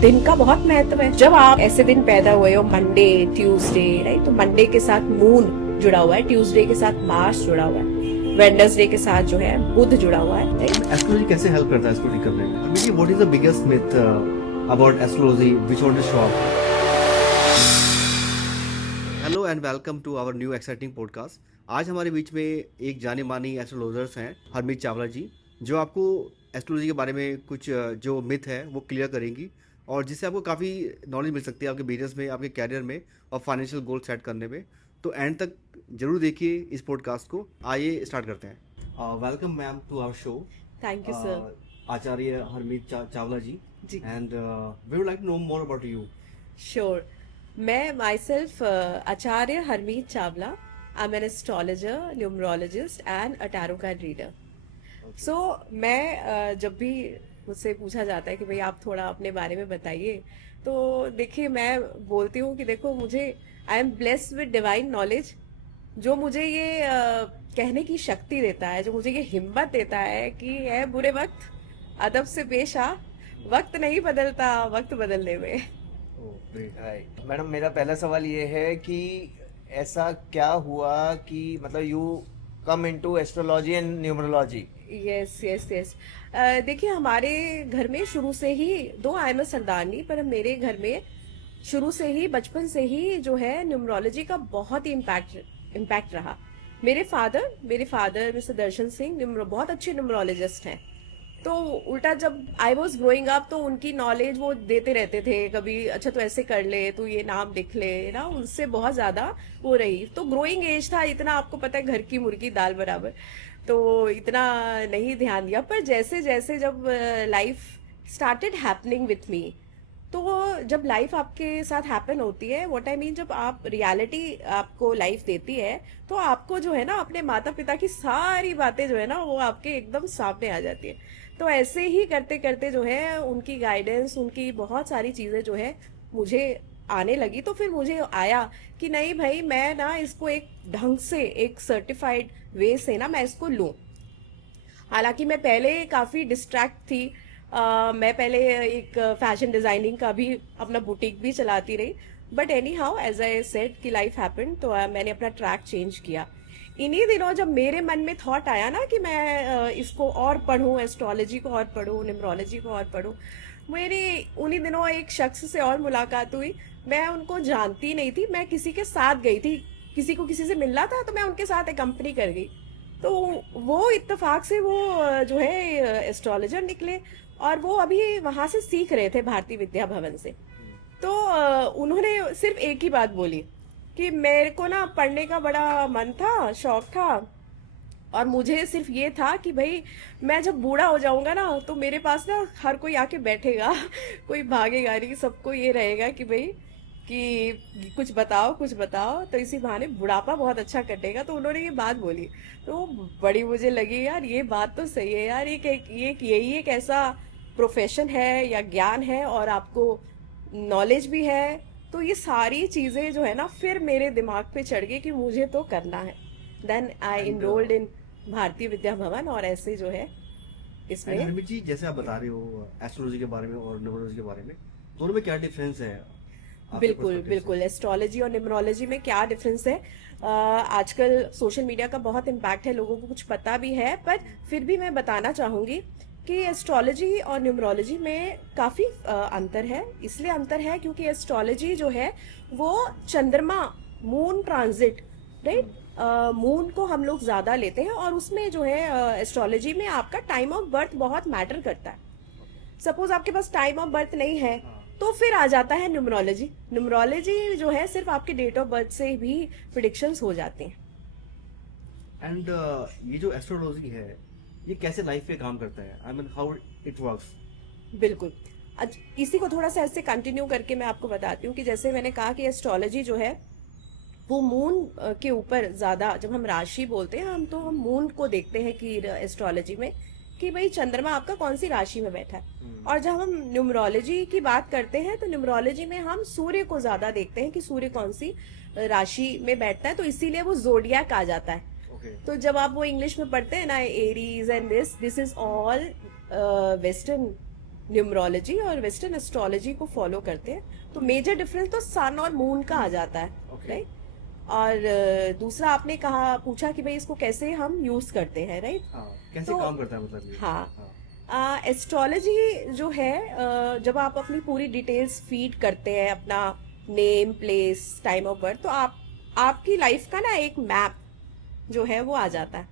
दिन का बहुत महत्व है। जब आप ऐसे दिन पैदा हुए हो, मंडे, ट्यूसडे, राइट, तो मंडे के साथ मून जुड़ा हुआ है, ट्यूसडे के साथ मार्स जुड़ा हुआ है, वेडनेसडे के साथ जो है बुध जुड़ा हुआ है, राइट। एस्ट्रोलॉजी कैसे हेल्प करता है इसको ठीक करने में? बेटी, what is the biggest myth about astrology which want to show up? Hello and welcome to our new exciting podcast. आज हमारे बीच में एक जाने मानी एस्ट्रोलॉजर्स हैं, हरमीत चावला जी, जो आपको एस्ट्रोलॉजी के बारे में कुछ जो मिथ है वो क्लियर करेंगी और जिससे आपको काफ़ी नॉलेज मिल सकती है आपके बिजनेस में, आपके कैरियर में और फाइनेंशियल गोल सेट करने में। तो एंड तक जरूर देखिए इस पॉडकास्ट को। आइए स्टार्ट करते हैं। Welcome ma'am to our show. Thank you sir. Acharya Harmeet Chawla ji, जी, and we would like to know more about you. Sure. मैं myself Acharya Harmeet Chawla, I am an astrologer, numerologist and a tarot card reader. So मैं जब भी मुझसे पूछा जाता है कि भाई आप थोड़ा अपने बारे में बताइए, तो देखिए मैं बोलती हूँ कि देखो, मुझे I am blessed with divine knowledge, जो मुझे ये कहने की शक्ति देता है, जो मुझे ये हिम्मत देता है कि है बुरे वक्त अदब से पेश आ, वक्त नहीं बदलता वक्त बदलने में। हाय मैडम, मेरा पहला सवाल ये है कि ऐसा क्या हुआ कि मतलब you come into astrology and numerology? Yes yes yes. देखिए, हमारे घर में शुरू से ही, दो आई एम सरदारनी, पर मेरे घर में शुरू से ही, बचपन से ही जो है न्यूमरोलॉजी का बहुत ही इम्पैक्ट रहा। मेरे फादर मिस्टर दर्शन सिंह बहुत अच्छे न्यूमरोलॉजिस्ट हैं। तो उल्टा जब आई वॉज ग्रोइंग अप, तो उनकी नॉलेज वो देते रहते थे, कभी अच्छा तो ऐसे कर ले, तू ये नाम लिख ले ना, उनसे बहुत ज्यादा वो रही। तो ग्रोइंग एज था, इतना आपको पता है, घर की मुर्गी दाल बराबर, तो इतना नहीं ध्यान दिया। पर जैसे जैसे जब life started happening with me, तो जब लाइफ आपके साथ हैपन होती है, व्हाट आई मीन, जब आप रियलिटी आपको लाइफ देती है, तो आपको जो है ना अपने माता पिता की सारी बातें जो है ना वो आपके एकदम सामने आ जाती है। तो ऐसे ही करते करते जो है उनकी गाइडेंस, उनकी बहुत सारी चीजें जो है मुझे आने लगी। तो फिर मुझे आया कि नहीं भाई, मैं ना इसको एक ढंग से, एक सर्टिफाइड वे से ना मैं इसको लूं। हालांकि मैं पहले काफ़ी डिस्ट्रैक्ट थी। मैं पहले एक फैशन डिज़ाइनिंग का भी अपना बुटीक भी चलाती रही। But anyhow, as I said कि लाइफ हैपन, तो मैंने अपना ट्रैक चेंज किया। इन्हीं दिनों जब मेरे मन में थॉट आया ना कि मैं इसको और पढूं, एस्ट्रोलॉजी को और पढूं, न्यूमरोलॉजी को और पढूं, मेरी उन्हीं दिनों एक शख्स से और मुलाकात हुई। मैं उनको जानती नहीं थी, मैं किसी के साथ गई थी, किसी को किसी से मिलना था, तो मैं उनके साथ एक कंपनी कर गई। तो वो इत्तेफाक से वो जो है एस्ट्रोलॉजर निकले, और वो अभी वहां से सीख रहे थे भारतीय विद्या भवन से। तो उन्होंने सिर्फ एक ही बात बोली कि मेरे को ना पढ़ने का बड़ा मन था, शौक था, और मुझे सिर्फ ये था कि भाई मैं जब बूढ़ा हो जाऊंगा ना, तो मेरे पास ना हर कोई आके बैठेगा कोई भागेगा नहीं, सबको ये रहेगा कि भाई कि कुछ बताओ कुछ बताओ, तो इसी बहाने बुढ़ापा बहुत अच्छा कटेगा। तो उन्होंने ये बात बोली, तो बड़ी मुझे लगी यार, ये बात तो सही है यार, यही एक ऐसा प्रोफेशन है या ज्ञान है, और आपको नॉलेज भी है। तो ये सारी चीजें जो है ना फिर मेरे दिमाग पे चढ़ गई कि मुझे तो करना है। Then I and enrolled in Bharatiya Vidya भवन, और ऐसे जो है एंड इसमें। हरमीत जी, जैसे आप बता रहे हो एस्ट्रोलॉजी के बारे में और न्यूमरोलॉजी के बारे में, दोनों में क्या डिफरेंस है आपके बिल्कुल पर्सपेक्टिव से? बिल्कुल, एस्ट्रोलॉजी और न्यूमरोलॉजी में क्या डिफरेंस है? आजकल सोशल मीडिया का बहुत इम्पैक्ट है, लोगों को कुछ पता भी है, पर फिर भी मैं बताना चाहूंगी कि एस्ट्रोलॉजी और न्यूमरोलॉजी में काफ़ी अंतर है। इसलिए अंतर है क्योंकि एस्ट्रोलॉजी जो है वो चंद्रमा, मून ट्रांजिट, राइट, मून को हम लोग ज़्यादा लेते हैं, और उसमें जो है एस्ट्रोलॉजी में आपका टाइम ऑफ बर्थ बहुत मैटर करता है। सपोज आपके पास टाइम ऑफ बर्थ नहीं है, तो फिर आ जाता है न्यूमरोलॉजी। न्यूमरोलॉजी जो है सिर्फ आपके डेट ऑफ बर्थ से भी प्रिडिक्शंस हो जाते हैं। एंड ये जो एस्ट्रोलॉजी है ये कैसे लाइफ पे काम करता है? I mean how it works? बिल्कुल। इसी को थोड़ा सा ऐसे कंटिन्यू करके मैं आपको बताती हूँ कि जैसे मैंने कहा कि एस्ट्रोलॉजी जो है वो मून के ऊपर ज्यादा, जब हम राशि बोलते हैं हम, तो हम मून को देखते हैं कि एस्ट्रोलॉजी में कि भाई चंद्रमा आपका कौन सी राशि में बैठा है। और जब हम न्यूमरोलॉजी की बात करते हैं, तो न्यूमरोलॉजी में हम सूर्य को ज्यादा देखते हैं कि सूर्य कौन सी राशि में बैठता है, तो इसीलिए वो जोडियाक आ जाता है। ओके। तो जब आप वो इंग्लिश में पढ़ते हैं ना, Aries and this is all western numerology और वेस्टर्न एस्ट्रोलॉजी को फॉलो करते हैं, तो मेजर डिफरेंस तो सन और मून का आ जाता है, Okay. राइट। और दूसरा आपने कहा पूछा कि भाई इसको कैसे हम यूज करते हैं, राइट। हाँ, कैसे तो- काम करता है मतलब ये? हाँ। एस्ट्रोलॉजी जो है, जब आप अपनी पूरी डिटेल्स फीड करते हैं, अपना name, place, time of birth, तो आपकी लाइफ का ना एक मैप जो है वो आ जाता है।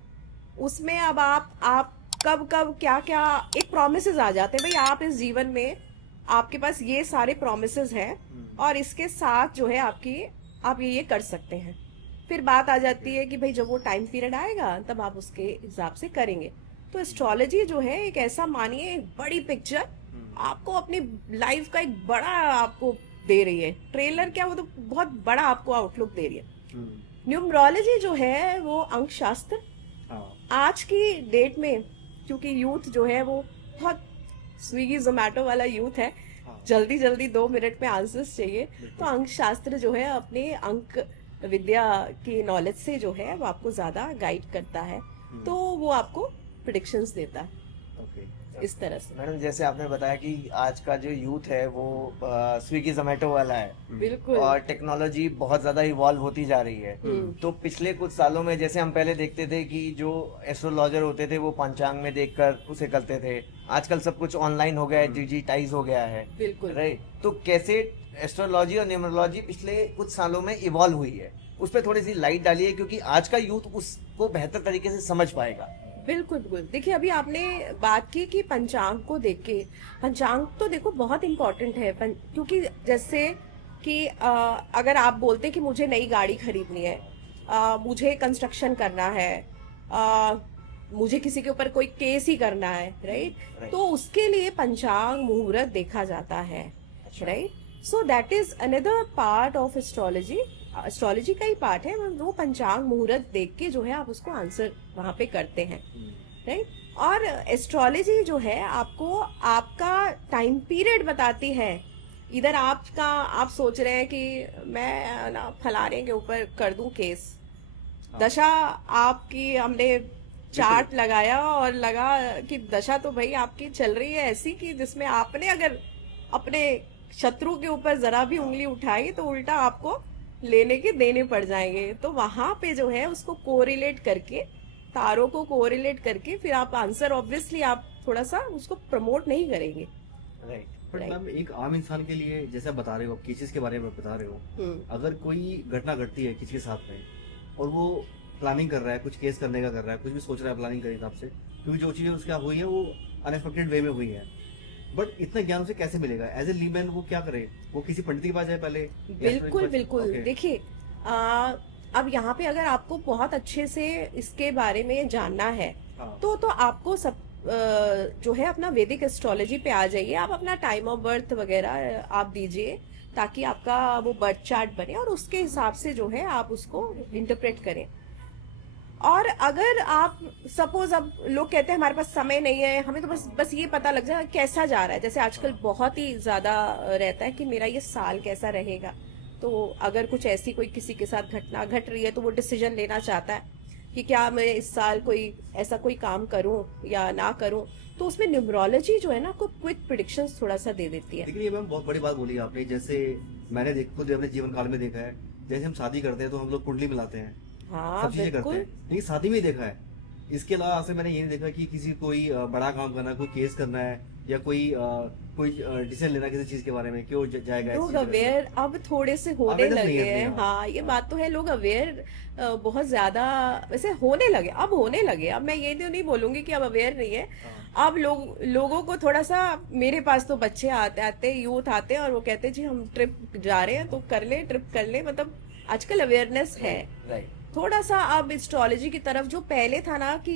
उसमें अब आप कब कब क्या क्या एक प्रोमिसेस आ जाते हैं, भाई आप इस जीवन में आपके पास ये सारे प्रोमिसेस हैं और इसके साथ जो है आप ये कर सकते हैं। फिर बात आ जाती है कि भाई जब वो टाइम पीरियड आएगा तब आप उसके हिसाब से करेंगे। तो एस्ट्रोलॉजी जो है एक ऐसा मानिए एक बड़ी पिक्चर आपको अपनी लाइफ का एक बड़ा आपको दे रही है। ट्रेलर क्या, वो तो बहुत बड़ा आपको आउटलुक दे रही है। न्यूमरोलॉजी जो है वो अंक शास्त्र, आज की डेट में क्योंकि यूथ जो है वो बहुत स्विगी जोमेटो वाला यूथ है, जल्दी जल्दी 2 मिनट में आंसर्स चाहिए, तो अंक शास्त्र जो है अपने अंक विद्या की नॉलेज से जो है वो आपको ज्यादा गाइड करता है, तो वो आपको प्रिडिक्शंस देता है इस तरह से। मैडम जैसे आपने बताया कि आज का जो यूथ है वो स्विगी जोमेटो वाला है बिल्कुल। और टेक्नोलॉजी बहुत ज्यादा इवॉल्व होती जा रही है। तो पिछले कुछ सालों में जैसे हम पहले देखते थे कि जो एस्ट्रोलॉजर होते थे वो पंचांग में देखकर उसे करते थे, आजकल सब कुछ ऑनलाइन हो गया है, डिजिटाइज हो गया है, बिल्कुल राइट। तो कैसे एस्ट्रोलॉजी और न्यूमरोलॉजी पिछले कुछ सालों में इवॉल्व हुई है, उस पर थोड़ी सी लाइट डालिए, क्योंकि आज का यूथ उसको बेहतर तरीके से समझ पाएगा। बिल्कुल बिल्कुल। देखिए अभी आपने बात की कि पंचांग को देख के, पंचांग तो देखो बहुत इम्पोर्टेंट है, क्योंकि जैसे कि अगर आप बोलते कि मुझे नई गाड़ी खरीदनी है, मुझे कंस्ट्रक्शन करना है, मुझे किसी के ऊपर कोई केस ही करना है, राइट, तो उसके लिए पंचांग मुहूर्त देखा जाता है, right. So that is another part of astrology, astrology का ही पार्ट है वो। पंचांग मुहूर्त देख के जो है आप उसको आंसर वहां पे करते हैं, राइट। और एस्ट्रोलॉजी जो है आपको आपका टाइम पीरियड बताती है। इधर आप सोच रहे हैं कि मैं ना फलाने के ऊपर कर दूं केस, दशा आपकी हमने चार्ट लगाया और लगा कि दशा तो भाई आपकी चल रही है ऐसी कि जिसमें आपने अगर अपने शत्रु के ऊपर जरा भी उंगली उठाई तो उल्टा आपको लेने के देने पड़ जाएंगे। तो वहां पे जो है उसको कोरिलेट करके, तारों को कोरिलेट करके फिर आप आंसर, ऑब्वियसली आप थोड़ा सा उसको प्रमोट नहीं करेंगे, राइट। बट मैम एक आम इंसान के लिए, जैसे आप बता रहे हो, केसेस के बारे में बता रहे हो, अगर कोई घटना घटती है किसी के साथ में और वो प्लानिंग कर रहा है, कुछ केस करने का कर रहा है, कुछ भी सोच रहा है प्लानिंग के हिसाब से, क्योंकि जो चीजें उसके हुई है वो अनएक्सपेक्टेड वे में हुई है, बट इतना ज्ञान उसे कैसे मिलेगा? एज ए लीमैन वो क्या करे? वो किसी पंडित के पास जाए पहले? बिल्कुल बिल्कुल। देखिए अब यहाँ पे अगर आपको बहुत अच्छे से इसके बारे में जानना है तो आपको सब जो है अपना वैदिक एस्ट्रोलॉजी पे आ जाइए, आप अपना टाइम ऑफ बर्थ वगैरह आप दीजिए ताकि आपका वो बर्थ चार्ट बने और उसके हिसाब से जो है आप उसको इंटरप्रेट करें। और अगर आप सपोज, अब लोग कहते हैं हमारे पास समय नहीं है, हमें तो बस ये पता लग जाए कैसा जा रहा है, जैसे आजकल बहुत ही ज्यादा रहता है कि मेरा ये साल कैसा रहेगा, तो अगर कुछ ऐसी कोई किसी के साथ घटना घट रही है तो वो डिसीजन लेना चाहता है कि क्या मैं इस साल कोई काम करूं या ना करूं, तो उसमें न्यूमरोलॉजी जो है ना आपको क्विक प्रिडिक्शंस थोड़ा सा दे देती है। लेकिन ये मैम बहुत बड़ी बात बोली आपने। जैसे मैंने खुद अपने जीवन काल में देखा है, जैसे हम शादी करते हैं तो हम लोग कुंडली मिलाते हैं, हाँ सब चीजें करते बिल्कुल। हैं, लेकिन शादी में देखा है। इसके अलावा आज से मैंने ये नहीं देखा कि किसी कोई बड़ा काम करना है, कोई केस करना है या कोई डिसीजन लेना किसी चीज के बारे में, क्यों जाएगा इस लोग चीज के बारे में? अवेयर अब थोड़े से होने Awareness नहीं लगे है हैं, अपनी, हाँ ये बात तो है, लोग अवेयर बहुत ज्यादा वैसे होने लगे, अब होने लगे। अब मैं ये तो नहीं बोलूंगी कि अब अवेयर नहीं है, अब लोगों को थोड़ा सा, मेरे पास तो बच्चे आते यूथ आते हैं और वो कहते हैं जी हम ट्रिप जा रहे हैं तो ट्रिप कर ले, मतलब आजकल अवेयरनेस है राइट। थोड़ा सा। अब एस्ट्रोलॉजी की तरफ जो पहले था ना कि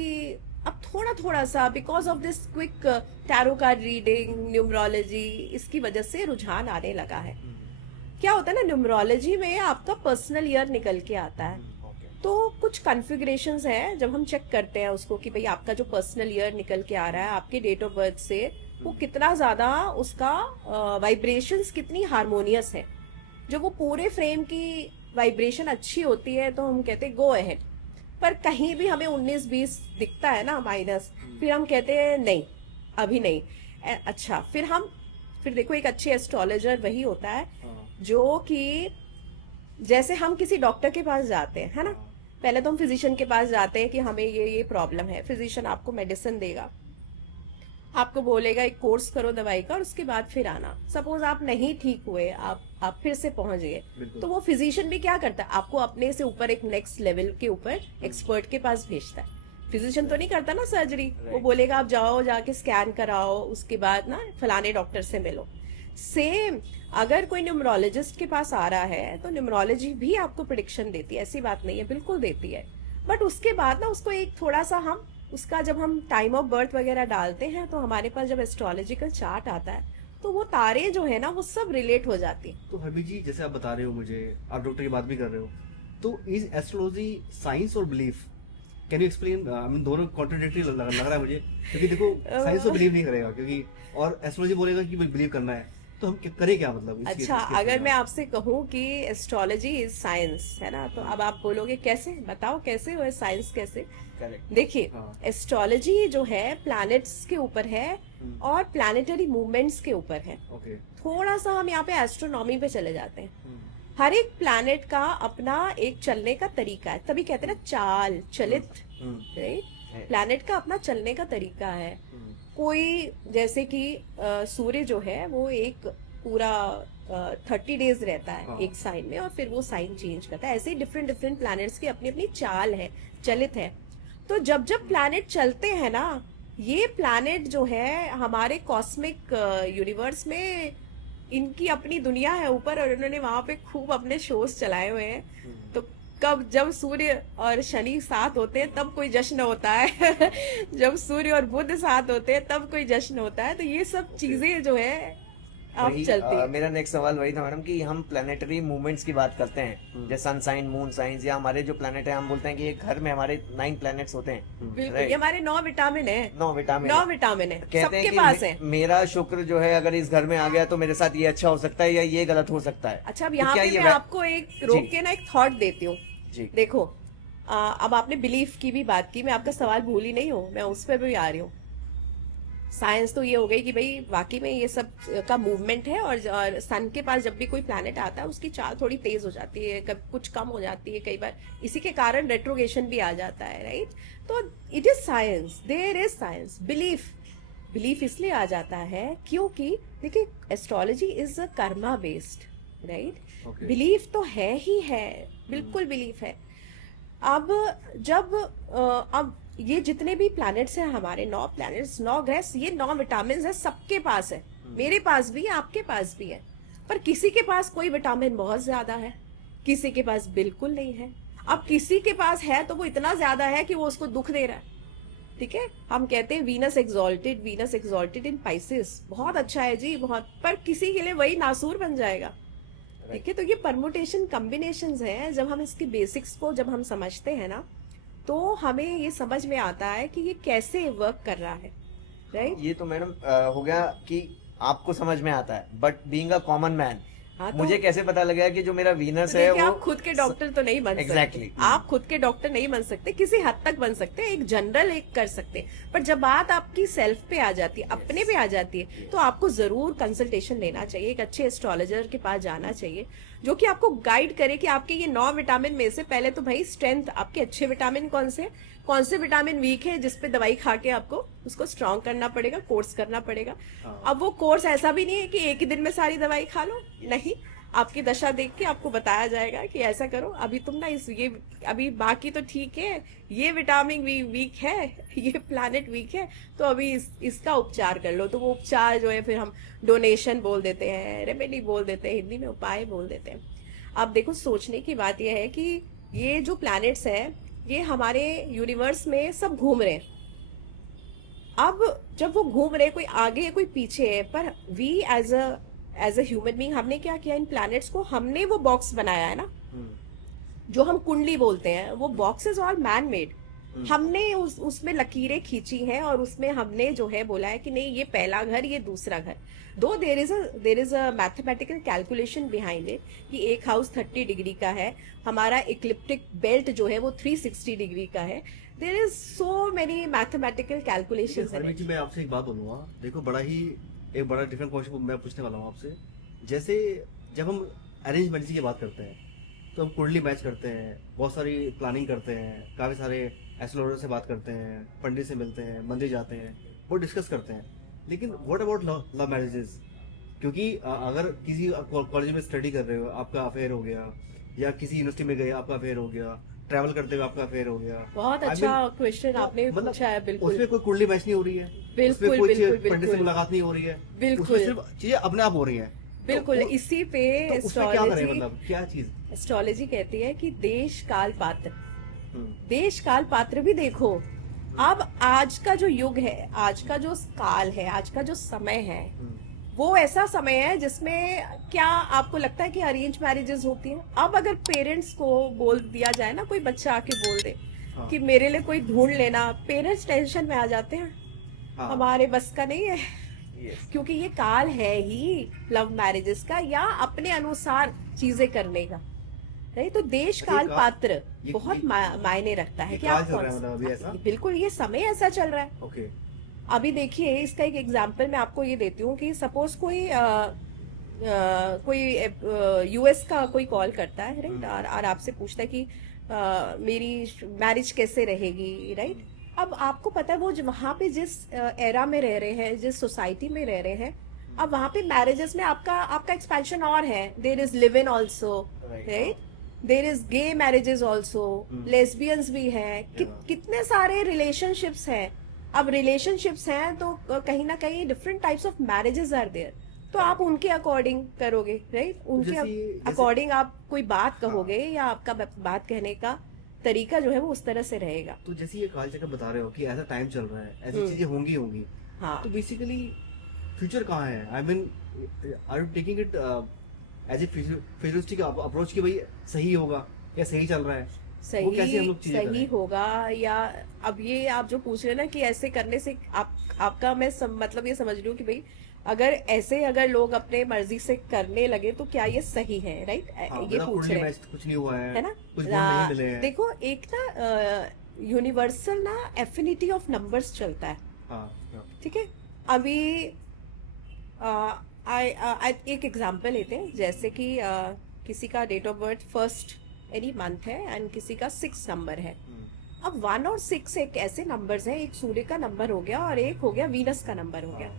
अब थोड़ा सा because of this quick tarot card reading, numerology, इसकी वजह से रुझान आने लगा है। क्या होता है ना, न्यूमरोलॉजी में आपका पर्सनल ईयर निकल के आता है, तो कुछ कॉन्फ़िगरेशंस हैं जब हम चेक करते हैं उसको कि भाई आपका जो पर्सनल ईयर निकल के आ रहा है आपके डेट ऑफ बर्थ से, वो कितना ज्यादा उसका वाइब्रेशंस कितनी हार्मोनियस है। जो वो पूरे फ्रेम की वाइब्रेशन अच्छी होती है तो हम कहते हैं गो अहेड, पर कहीं भी हमें 19-20 दिखता है ना माइनस, फिर हम कहते हैं नहीं अभी नहीं। अच्छा, फिर देखो, एक अच्छे एस्ट्रोलॉजर वही होता है जो कि जैसे हम किसी डॉक्टर के पास जाते हैं, है ना, पहले तो हम फिजिशियन के पास जाते हैं कि हमें ये प्रॉब्लम है, फिजिशियन आपको मेडिसिन देगा, आपको बोलेगा एक कोर्स करो दवाई का और उसके बाद फिर आना। सपोज आप नहीं ठीक हुए, आप फिर से पहुंच गए, तो वो फिजिशियन भी क्या करता है, आपको अपने से ऊपर एक नेक्स्ट लेवल के ऊपर एक्सपर्ट के पास भेजता है। फिजिशियन तो नहीं करता ना सर्जरी, वो बोलेगा आप जाओ, जाके स्कैन कराओ, उसके बाद ना फलाने डॉक्टर से मिलो। सेम अगर कोई न्यूमरोलॉजिस्ट के पास आ रहा है तो न्यूमरोलॉजी भी आपको प्रिडिक्शन देती है, ऐसी बात नहीं है, बिल्कुल देती है। बट उसके बाद ना उसको एक थोड़ा सा हम उसका जब हम टाइम ऑफ बर्थ वगैरह डालते हैं तो हमारे पास जब एस्ट्रोलॉजिकल चार्ट आता है तो वो तारे जो है ना वो सब रिलेट हो जाती है। तो हरमीत जी, जैसे आप बता रहे हो मुझे, आप डॉक्टर की बात भी कर रहे हो, तो इज एस्ट्रोलॉजी साइंस और belief? Can you explain? I mean दोनों कॉन्ट्रडिक्टरी लग रहा है मुझे, क्योंकि देखो साइंस तो बिलीव नहीं करेगा, क्योंकि और एस्ट्रोलॉजी बोलेगा कि बिलीव करना है, तो हम करें क्या, मतलब अच्छा, अगर मैं आपसे कहूँ कि एस्ट्रोलॉजी इज साइंस, है ना, तो अब आप बोलोगे कैसे, बताओ कैसे हो साइंस कैसे? देखिए, एस्ट्रोलॉजी जो है प्लैनेट्स के ऊपर है और प्लैनेटरी मूवमेंट्स के ऊपर है। थोड़ा सा हम यहाँ पे एस्ट्रोनॉमी पे चले जाते हैं। हर एक प्लैनेट का अपना एक चलने का तरीका है, तभी कहते हैं ना चाल चलित, राइट? प्लैनेट का अपना चलने का तरीका है। कोई जैसे कि सूर्य जो है वो एक पूरा 30 डेज रहता है एक साइन में और फिर वो साइन चेंज करता है। ऐसे ही डिफरेंट डिफरेंट प्लैनेट्स की अपनी अपनी चाल है, चलित है। तो जब जब प्लैनेट चलते हैं ना, ये प्लैनेट जो है हमारे कॉस्मिक यूनिवर्स में इनकी अपनी दुनिया है ऊपर, और इन्होंने वहां पे खूब अपने शोज चलाए हुए हैं। तो कब जब सूर्य और शनि साथ होते हैं तब कोई जश्न होता है जब सूर्य और बुध साथ होते हैं तब कोई जश्न होता है। तो ये सब चीजें जो है आप चलती है। मेरा नेक्स्ट सवाल वही था मैडम कि हम प्लानिटरी मूवमेंट्स की बात करते हैं, जैसे सन साइन, मून साइंस, या हमारे जो प्लेनेट है हम बोलते हैं कि एक घर में हमारे 9 प्लैनेट्स होते हैं। बिल्कुल, ये हमारे 9 विटामिन है। 9 विटामिन है, कहते सबके हैं पास है। मेरा शुक्र जो है अगर इस घर में आ गया तो मेरे साथ ये अच्छा हो सकता है या ये गलत हो सकता है। अच्छा, अब यहाँ पे मैं आपको एक रोक के ना एक थॉट देती हूँ। देखो, अब आपने बिलीफ की भी बात की, मैं आपका सवाल भूली नहीं हूँ, मैं उस पर भी आ रही हूँ। साइंस तो ये हो गई कि भाई वाकई में ये सब का मूवमेंट है, और सन के पास जब भी कोई प्लैनेट आता है उसकी चाल थोड़ी तेज हो जाती है, कभी कुछ कम हो जाती है, कई बार इसी के कारण रेट्रोगेशन भी आ जाता है, राइट? तो it is science, there is science. Belief इसलिए आ जाता है क्योंकि देखिए astrology is a karma based, right? Belief तो है ही है, बिल्कुल बिलीफ है। अब जब अब ये जितने भी प्लैनेट्स हैं हमारे, 9 प्लैनेट्स, 9 ग्रह, ये 9 विटामिन है, सबके पास है, मेरे पास भी है, आपके पास भी है। पर किसी के पास कोई विटामिन बहुत ज्यादा है, किसी के पास बिल्कुल नहीं है। अब किसी के पास है तो वो इतना ज्यादा है कि वो उसको दुख दे रहा है, ठीक है? हम कहते हैं वीनस एक्सॉल्टेड इन पाइसेस, बहुत अच्छा है जी, बहुत, पर किसी के लिए वही नासूर बन जाएगा, ठीक है? तो ये परमुटेशन कॉम्बिनेशंस हैं। जब हम इसके बेसिक्स को जब हम समझते हैं ना, तो हमें ये समझ में आता है कि ये कैसे वर्क कर रहा है, राइट? ये तो मैडम हो गया कि आपको समझ में आता है, but being a common man मुझे कैसे पता लगा कि जो मेरा वीनस है वो... आप खुद के डॉक्टर तो नहीं बन सकते, आप खुद के डॉक्टर नहीं बन सकते, किसी हद तक बन सकते हैं, एक जनरल एक कर सकते हैं, पर जब बात आपकी सेल्फ पे आ जाती है, अपने पे आ जाती है, तो आपको जरूर कंसल्टेशन लेना चाहिए, एक अच्छे एस्ट्रोलॉजर के पास जाना चाहिए जो कि आपको गाइड करे कि आपके ये 9 विटामिन में से पहले तो भाई स्ट्रेंथ, आपके अच्छे विटामिन कौन से विटामिन वीक है जिसपे दवाई खा के आपको उसको स्ट्रॉन्ग करना पड़ेगा, कोर्स करना पड़ेगा। अब वो कोर्स ऐसा भी नहीं है कि एक ही दिन में सारी दवाई खा लो, नहीं, आपकी दशा देख के आपको बताया जाएगा कि ऐसा करो, अभी तुम ना ये अभी बाकी तो ठीक है, ये विटामिन वीक है, ये प्लैनेट वीक है, तो अभी इसका उपचार कर लो। तो वो उपचार जो है फिर हम डोनेशन बोल देते हैं, रेमेडी बोल देते हैं, हिंदी में उपाय बोल देते हैं। अब देखो, सोचने की बात यह है कि ये जो प्लैनेट्स हैं ये हमारे यूनिवर्स में सब घूम रहे हैं। अब जब वो घूम रहे, कोई आगे है कोई पीछे है, पर we as a human being हमने क्या किया, इन प्लैनेट्स को हमने वो बॉक्स बनाया है ना, जो हम कुंडली बोलते हैं, वो बॉक्सेस और मैन मेड, हमने उसमें लकीरें खींची हैं और उसमें हमने जो है बोला है कि नहीं ये पहला घर, ये दूसरा घर। दो there is a mathematical calculation behind it कि एक हाउस 30 डिग्री का है, हमारा इक्लिप्टिक बेल्ट जो है वो 360 डिग्री का है, there is so many mathematical calculations in Harmeet ji, it. मैं आपसे एक बात बोलूंगा। देखो, एक बड़ा डिफरेंट क्वेश्चन मैं पूछने वाला हूँ आपसे। जैसे जब हम अरेंज मैरिज की बात करते हैं तो हम कुंडली मैच करते हैं, बहुत सारी प्लानिंग करते हैं, काफ़ी सारे एस्ट्रोलॉजर से बात करते हैं, पंडित से मिलते हैं, मंदिर जाते हैं, वो डिस्कस करते हैं। लेकिन व्हाट अबाउट लव मैरिजेस? क्योंकि अगर किसी कॉलेज में स्टडी कर रहे हो, आपका अफेयर हो गया, या किसी यूनिवर्सिटी में गए, आपका अफेयर हो गया, ट्रैवल करते हुए आपका अफेयर हो गया। बहुत I अच्छा mean, क्वेश्चन तो आपने मतलब पूछा है, बिल्कुल उसमें कोई कुंडली मैच नहीं हो रही है, बिल्कुल उसमें कुछ बिल्कुल पंडित से बिल्कुल मुलाकात नहीं हो रही है, बिल्कुल उसमें सिर्फ चीजें अपने आप हो रही हैं। बिल्कुल। तो इसी पे तो उसमें क्या करें, एस्ट्रोलॉजी मतलब क्या चीज? एस्ट्रोलॉजी कहती है कि देश काल पात्र, हम्म, देश काल पात्र भी देखो। अब आज का जो युग है, आज का जो काल है, आज का जो समय है, हम्म, वो ऐसा समय है जिसमें क्या आपको लगता है कि अरेंज मैरिजेस होती हैं? अब अगर पेरेंट्स को बोल दिया जाए ना, कोई बच्चा आके बोल दे हाँ, कि मेरे लिए कोई ढूंढ लेना, पेरेंट्स टेंशन में आ जाते हैं, हाँ, हमारे बस का नहीं है। यस, क्योंकि ये काल है ही लव मैरिजेस का, या अपने अनुसार चीजें करने का, नहीं तो देश अच्छा, ये काल पात्र ये- बहुत ये- मायने रखता है ये कि काल आप चल कौन रहा है मतलब अभी ऐसा? बिल्कुल ये समय ऐसा चल रहा है। ओके, अभी देखिए, इसका एक एग्जांपल मैं आपको ये देती हूँ कि सपोज कोई यूएस का कोई कॉल करता है, राइट, और आपसे पूछता है कि मेरी मैरिज कैसे रहेगी, राइट। अब आपको पता है वो वहां पे जिस एरा में रह रहे हैं, जिस सोसाइटी में रह रहे हैं, अब वहां पे मैरिजेस में आपका आपका एक्सपेंशन और है। There is live in also, Right. Right, there is gay marriages also, lesbians भी हैं, कितने सारे रिलेशनशिप्स हैं। अब रिलेशनशिप्स हैं तो कहीं ना कहीं different types of marriages are there, तो आप उनके अकॉर्डिंग करोगे, राइट, उनके जैसे- अकॉर्डिंग आप कोई बात कहोगे, या आपका बात कहने का तरीका जो है वो उस तरह से रहेगा। तो जैसे ये काल चक्र बता रहे हो कि ऐसा टाइम चल रहा है, ऐसी चीजें होंगी होंगी, हाँ, तो बेसिकली फ्यूचर कहाँ है? I mean, are you taking it as a futuristic approach कि भाई सही होगा या सही चल रहा है? वो कैसे हम लोग चीजें सही करें? होगा, या अब ये आप जो पूछ रहे हैं ना कि ऐसे करने से आपका मैं मतलब ये समझ रही हूँ कि भाई अगर ऐसे अगर लोग अपने मर्जी से करने लगे तो क्या ये सही है, राइट, हाँ, ये बिना पूछ कुंडली रहे मैच कुछ नहीं हुआ है ना। कुछ गुण नहीं मिले हैं। देखो, एक ना यूनिवर्सल ना एफिनिटी ऑफ नंबर्स चलता है, हाँ, हाँ, ठीक है। अभी एक एग्जांपल लेते हैं, जैसे कि किसी का date of birth first any month है एंड किसी का 6 नंबर है। अब 1 और 6 एक ऐसे नंबर्स हैं, एक सूर्य का नंबर हो गया और एक हो गया वीनस का नंबर हो गया।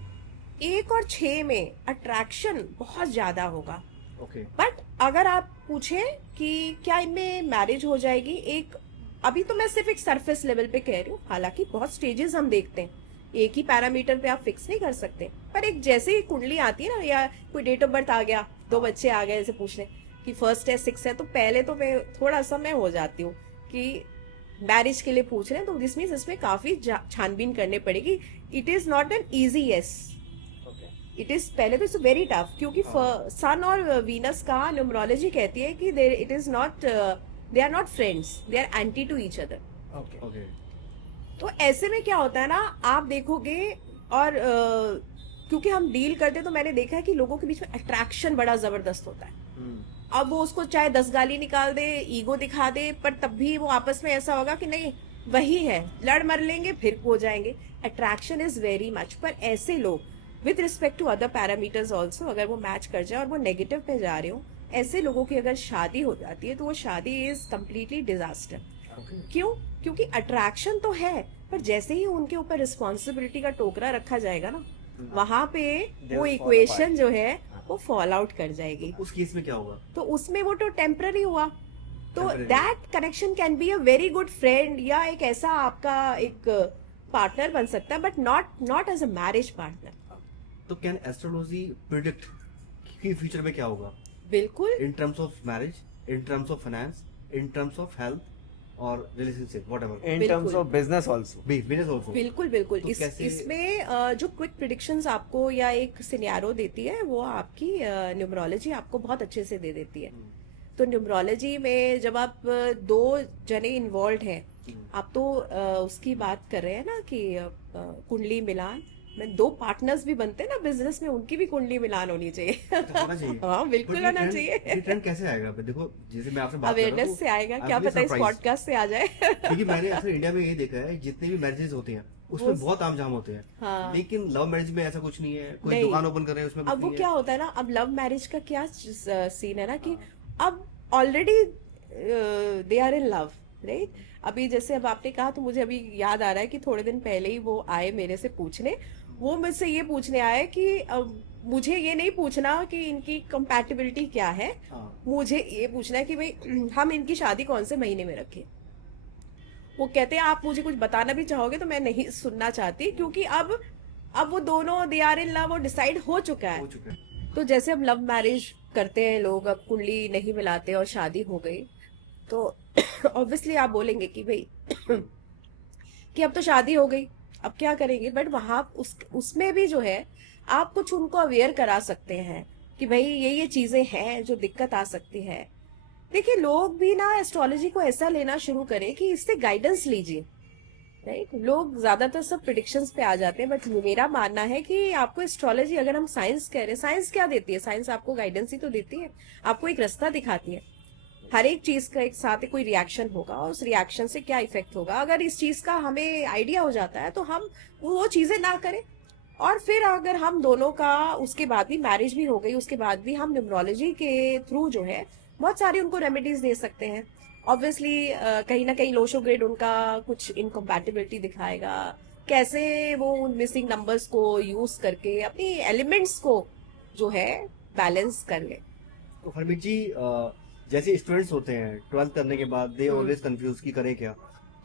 1 और 6 में अट्रैक्शन बहुत ज्यादा होगा, ओके, बट अगर आप पूछे कि क्या इनमें मैरिज हो जाएगी, एक अभी तो मैं सिर्फ एक सरफेस लेवल पे कह रही हूँ, हालांकि बहुत स्टेजेस हम देखते हैं, एक ही पैरामीटर पे आप फिक्स नहीं कर सकते, पर एक जैसे ही कुंडली आती है ना, या कोई डेट ऑफ बर्थ आ गया, 2 बच्चे आ गए ऐसे पूछने कि फर्स्ट है 6 है, तो पहले तो मैं थोड़ा सा मैं हो जाती हूँ कि मैरिज के लिए पूछ रहे हैं, तो दिस मीन्स इसमें काफी छानबीन करनी पड़ेगी। It is not an easy yes, okay, it is पहले तो इट्स वेरी टफ, क्योंकि सन और वीनस का न्यूमरोलॉजी कहती है कि it is not, they are not friends, they are anti to each other. Okay, okay, तो ऐसे में क्या होता है ना, आप देखोगे, और क्योंकि हम डील करते हैं तो मैंने देखा है कि लोगों के बीच में अट्रैक्शन बड़ा जबरदस्त होता है। अब वो उसको चाहे 10 गाली निकाल दे, ईगो दिखा दे, पर तब भी वो आपस में ऐसा होगा कि नहीं वही है, लड़ मर लेंगे फिर हो जाएंगे। अट्रैक्शन इज वेरी मच, पर ऐसे लोग with respect to other parameters also, अगर वो मैच कर जाए और वो नेगेटिव पे जा रहे हो, ऐसे लोगों की अगर शादी हो जाती है तो वो शादी इज कम्प्लीटली डिजास्टर। ओके, क्यों? क्योंकि अट्रैक्शन तो है, पर जैसे ही उनके ऊपर रिस्पॉन्सिबिलिटी का टोकरा रखा जाएगा ना, वहां पे They वो will fall इक्वेशन apart. जो है वो फॉल आउट कर जाएगी। उस केस में क्या होगा? तो उसमें वो तो टेम्पररी हुआ, तो Temporary. That connection can be a very good friend, या एक ऐसा आपका एक पार्टनर बन सकता है, but not as a marriage partner. तो कैन एस्ट्रोलॉजी प्रिडिक्ट कि फ्यूचर में क्या होगा, बिल्कुल in terms of marriage, in terms of finance, in terms of health और रिलेशनशिप, व्हाटएवर, in बिल्कुल। terms of business also. Business also? बिल्कुल बिल्कुल। तो कैसे- इसमें जो क्विक प्रिडिक्शंस आपको या एक सिनेरियो देती है, वो आपकी न्यूमरोलॉजी आपको बहुत अच्छे से दे देती है। तो न्यूमरोलॉजी में जब आप 2 जने इन्वॉल्व हैं, आप तो उसकी बात कर रहे हैं ना कि कुंडली मिलान, मैं 2 पार्टनर्स भी बनते हैं ना बिजनेस में, उनकी भी कुंडली मिलान होनी चाहिए। तो होना चाहिए। हाँ बिल्कुल बट होना चाहिए। ये ट्रेंड कैसे आएगा? अबे देखो, जैसे मैं आपसे बात कर रहा हूँ अवेयरनेस से आएगा, तो क्या I'm really पता इस surprised। पॉडकास्ट से आ जाए। क्योंकि मैंने अक्सर इंडिया में ये देखा है, जितने भी मैरिजेस होते हैं उसमें वो बहुत तामझाम होते हैं, हाँ लेकिन लव मैरिज में ऐसा कुछ नहीं है। कोई नहीं, दुकान ओपन कर रहे हैं उसमें कुछ अब वो नहीं क्या है। होता है ना, अब लव मैरिज का क्या सीन है ना कि हाँ। अब already they are in love, right. अभी जैसे अब आपने कहा तो मुझे अभी याद आ रहा है कि थोड़े दिन पहले ही वो आए मेरे से पूछने, वो मुझसे ये पूछने आए कि मुझे ये नहीं पूछना कि इनकी कंपैटिबिलिटी क्या है, हाँ। मुझे ये पूछना है कि भाई हम इनकी शादी कौन से महीने में रखें। वो कहते हैं आप मुझे कुछ बताना भी चाहोगे तो मैं नहीं सुनना चाहती, क्योंकि अब वो दोनों दे आर इन लव और डिसाइड हो चुका है। हो चुका है। तो जैसे अब लव मैरिज करते हैं लोग, अब कुंडली नहीं मिलाते और शादी हो गई, तो ऑब्वियसली आप बोलेंगे कि भाई कि अब तो शादी हो गई, अब क्या करेंगे। बट वहां उसमें भी जो है आप कुछ उनको अवेयर करा सकते हैं कि भाई ये चीजें हैं जो दिक्कत आ सकती है। देखिए लोग भी ना एस्ट्रोलॉजी को ऐसा लेना शुरू करें कि इससे गाइडेंस लीजिए, राइट। लोग ज्यादातर सब प्रिडिक्शंस पे आ जाते हैं, बट मेरा मानना है कि आपको एस्ट्रोलॉजी, अगर हम साइंस कह रहे हैं, साइंस क्या देती है? साइंस आपको गाइडेंस ही तो देती है, आपको एक रास्ता दिखाती है। हर एक चीज का एक साथ कोई रिएक्शन होगा, उस रिएक्शन से क्या इफेक्ट होगा, अगर इस चीज का हमें आइडिया हो जाता है तो हम वो चीजें ना करें। और फिर अगर हम दोनों का उसके बाद भी मैरिज भी हो गई, उसके बाद भी हम न्यूमरोलॉजी के थ्रू जो है बहुत सारी उनको रेमेडीज दे सकते हैं। ऑब्वियसली कहीं ना कहीं लोशो ग्रेड उनका कुछ इनकम्पैटिबिलिटी दिखाएगा, कैसे वो उन मिसिंग नंबर्स को यूज करके अपनी एलिमेंट्स को जो है बैलेंस कर ले। तो हरमीत जी, जैसे स्टूडेंट्स होते हैं 12th करने के बाद, दे ऑलवेज कंफ्यूज कि करें क्या,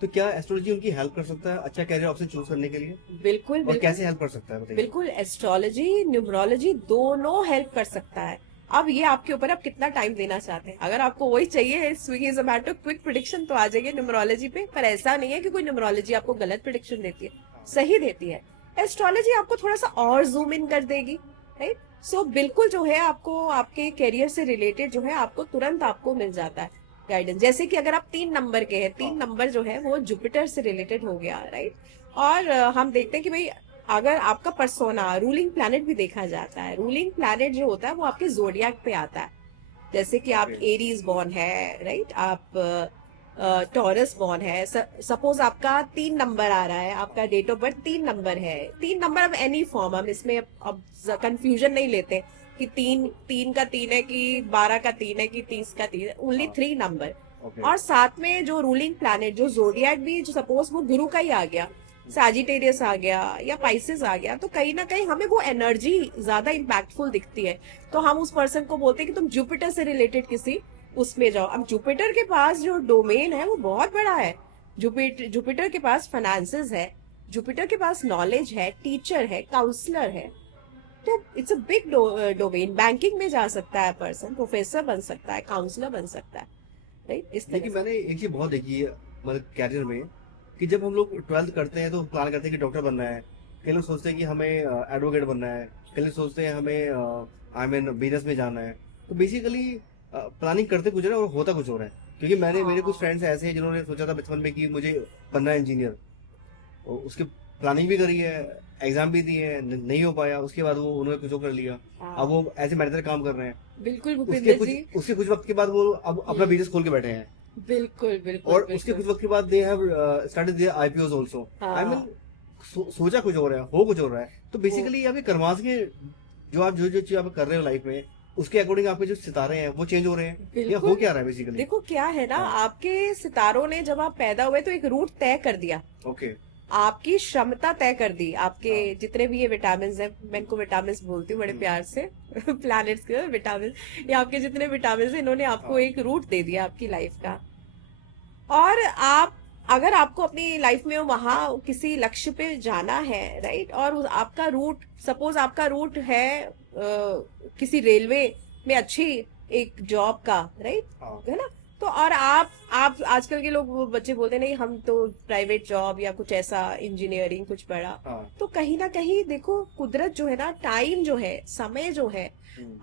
तो क्या एस्ट्रोलॉजी उनकी हेल्प कर सकता है अच्छा कैरियर ऑप्शन चूज करने के लिए? बिल्कुल और बिल्कुल कैसे हेल्प कर सकता है बताइए। बिल्कुल, एस्ट्रोलॉजी न्यूमरोलॉजी दोनों हेल्प कर सकता है। अब ये आपके ऊपर आप कितना टाइम देना चाहते हैं। अगर आपको वही चाहिए स्विगी जोमेटो क्विक प्रिडिक्शन, तो आ जाइए न्यूमरोलॉजी पे। पर ऐसा नहीं है कि कोई न्यूमरोलॉजी आपको गलत प्रिडिक्शन देती है, सही देती है। एस्ट्रोलॉजी आपको थोड़ा सा और जूम इन कर देगी, राइट। सो बिल्कुल जो है आपको आपके करियर से रिलेटेड जो है आपको तुरंत आपको मिल जाता है गाइडेंस। जैसे कि अगर आप 3 नंबर के हैं, 3 नंबर जो है वो जुपिटर से रिलेटेड हो गया, राइट। और हम देखते हैं कि भाई अगर आपका पर्सोना, रूलिंग प्लैनेट भी देखा जाता है, रूलिंग प्लैनेट जो होता है वो आपके जोडियाक पे आता है। जैसे कि आप एरीज बॉर्न है, राइट, आप टॉरस बॉर्न है, सपोज आपका 3 नंबर आ रहा है, आपका डेट ऑफ बर्थ 3 नंबर है, 3 नंबर अब एनी फॉर्म, हम इसमें अब कंफ्यूजन नहीं लेते कि 3 का 3 है कि 12 का 3 है कि 30 का 3 है, ओनली 3 नंबर। और साथ में जो रूलिंग प्लैनेट जो जोडियाक भी, जो सपोज वो गुरु का ही आ गया, सैजिटेरियस आ गया या पाइसेस आ गया, तो कहीं ना कहीं हमें वो एनर्जी ज्यादा इम्पैक्टफुल दिखती है। तो हम उस पर्सन को बोलते हैं कि तुम जुपिटर से रिलेटेड किसी उसमें जाओ। अब जुपिटर के पास जो डोमेन है वो बहुत बड़ा है। जुपिटर के पास फाइनेंसेस है, जुपिटर के पास नॉलेज है, टीचर है, काउंसलर है। तो it's a big domain. Banking में जा सकता है पर्सन, प्रोफेसर बन सकता है, काउंसलर बन सकता है, राइट। इस तरह लेकिन से। मैंने एक चीज बहुत देखी है मतलब कैरियर में, कि जब हम लोग 12th करते हैं तो प्लान करते हैं कि डॉक्टर बनना है, कई लोग सोचते हैं कि हमें एडवोकेट बनना है, कई लोग सोचते हैं हमें आई मीन बिजनेस में जाना है। तो बेसिकली प्लानिंग करते कुछ है और होता कुछ हो रहा है। क्योंकि मेरे कुछ फ्रेंड्स ऐसे हैं जिन्होंने सोचा था बचपन में कि मुझे बनना है इंजीनियर, उसकी प्लानिंग भी करी है, एग्जाम भी दिए हैं, नहीं हो पाया, उसके बाद वो उन्होंने कुछ और कर लिया, अब वो एज ए मैनेजर काम कर रहे हैं। बिल्कुल उसके भूपेंद्र कुछ जी, उसके कुछ वक्त के बाद वो अब अपना बिजनेस खोल के बैठे हैं, बिल्कुल बिल्कुल और उसके बिल्कुल। कुछ वक्त के बाद they have started their IPOs also. I mean सोचा कुछ हो रहा है, हो कुछ हो रहा है। तो बेसिकली अभी करवास के जो आप जो चीज आप कर रहे हो लाइफ में, उसके अकॉर्डिंग आपके जो सितारे हैं वो चेंज हो रहे हैं, या बिल्कुल। हो क्या रहा है बेसिकली? देखो क्या है ना, हाँ। आपके सितारों ने जब आप पैदा हुए तो एक रूट तय कर दिया, ओके। आपकी क्षमता तय कर दी, आपके हाँ। जितने भी ये विटामिन है, मैं इनको विटामिन बोलती हूँ बड़े प्यार से प्लैनेट्स के विटामिन, ये आपके जितने विटामिन है इन्होंने आपको हाँ। एक रूट दे दिया आपकी लाइफ का। और आप अगर आपको अपनी लाइफ में वहां किसी लक्ष्य पे जाना है, राइट, और आपका रूट, सपोज आपका रूट है किसी रेलवे में अच्छी एक जॉब का, राइट, हाँ। है ना। तो और आप आजकल के लोग, वो बच्चे बोलते हैं नहीं हम तो प्राइवेट जॉब या कुछ ऐसा, इंजीनियरिंग कुछ पढ़ा। हाँ। तो कहीं ना कहीं देखो कुदरत जो है ना, टाइम जो है, समय जो है,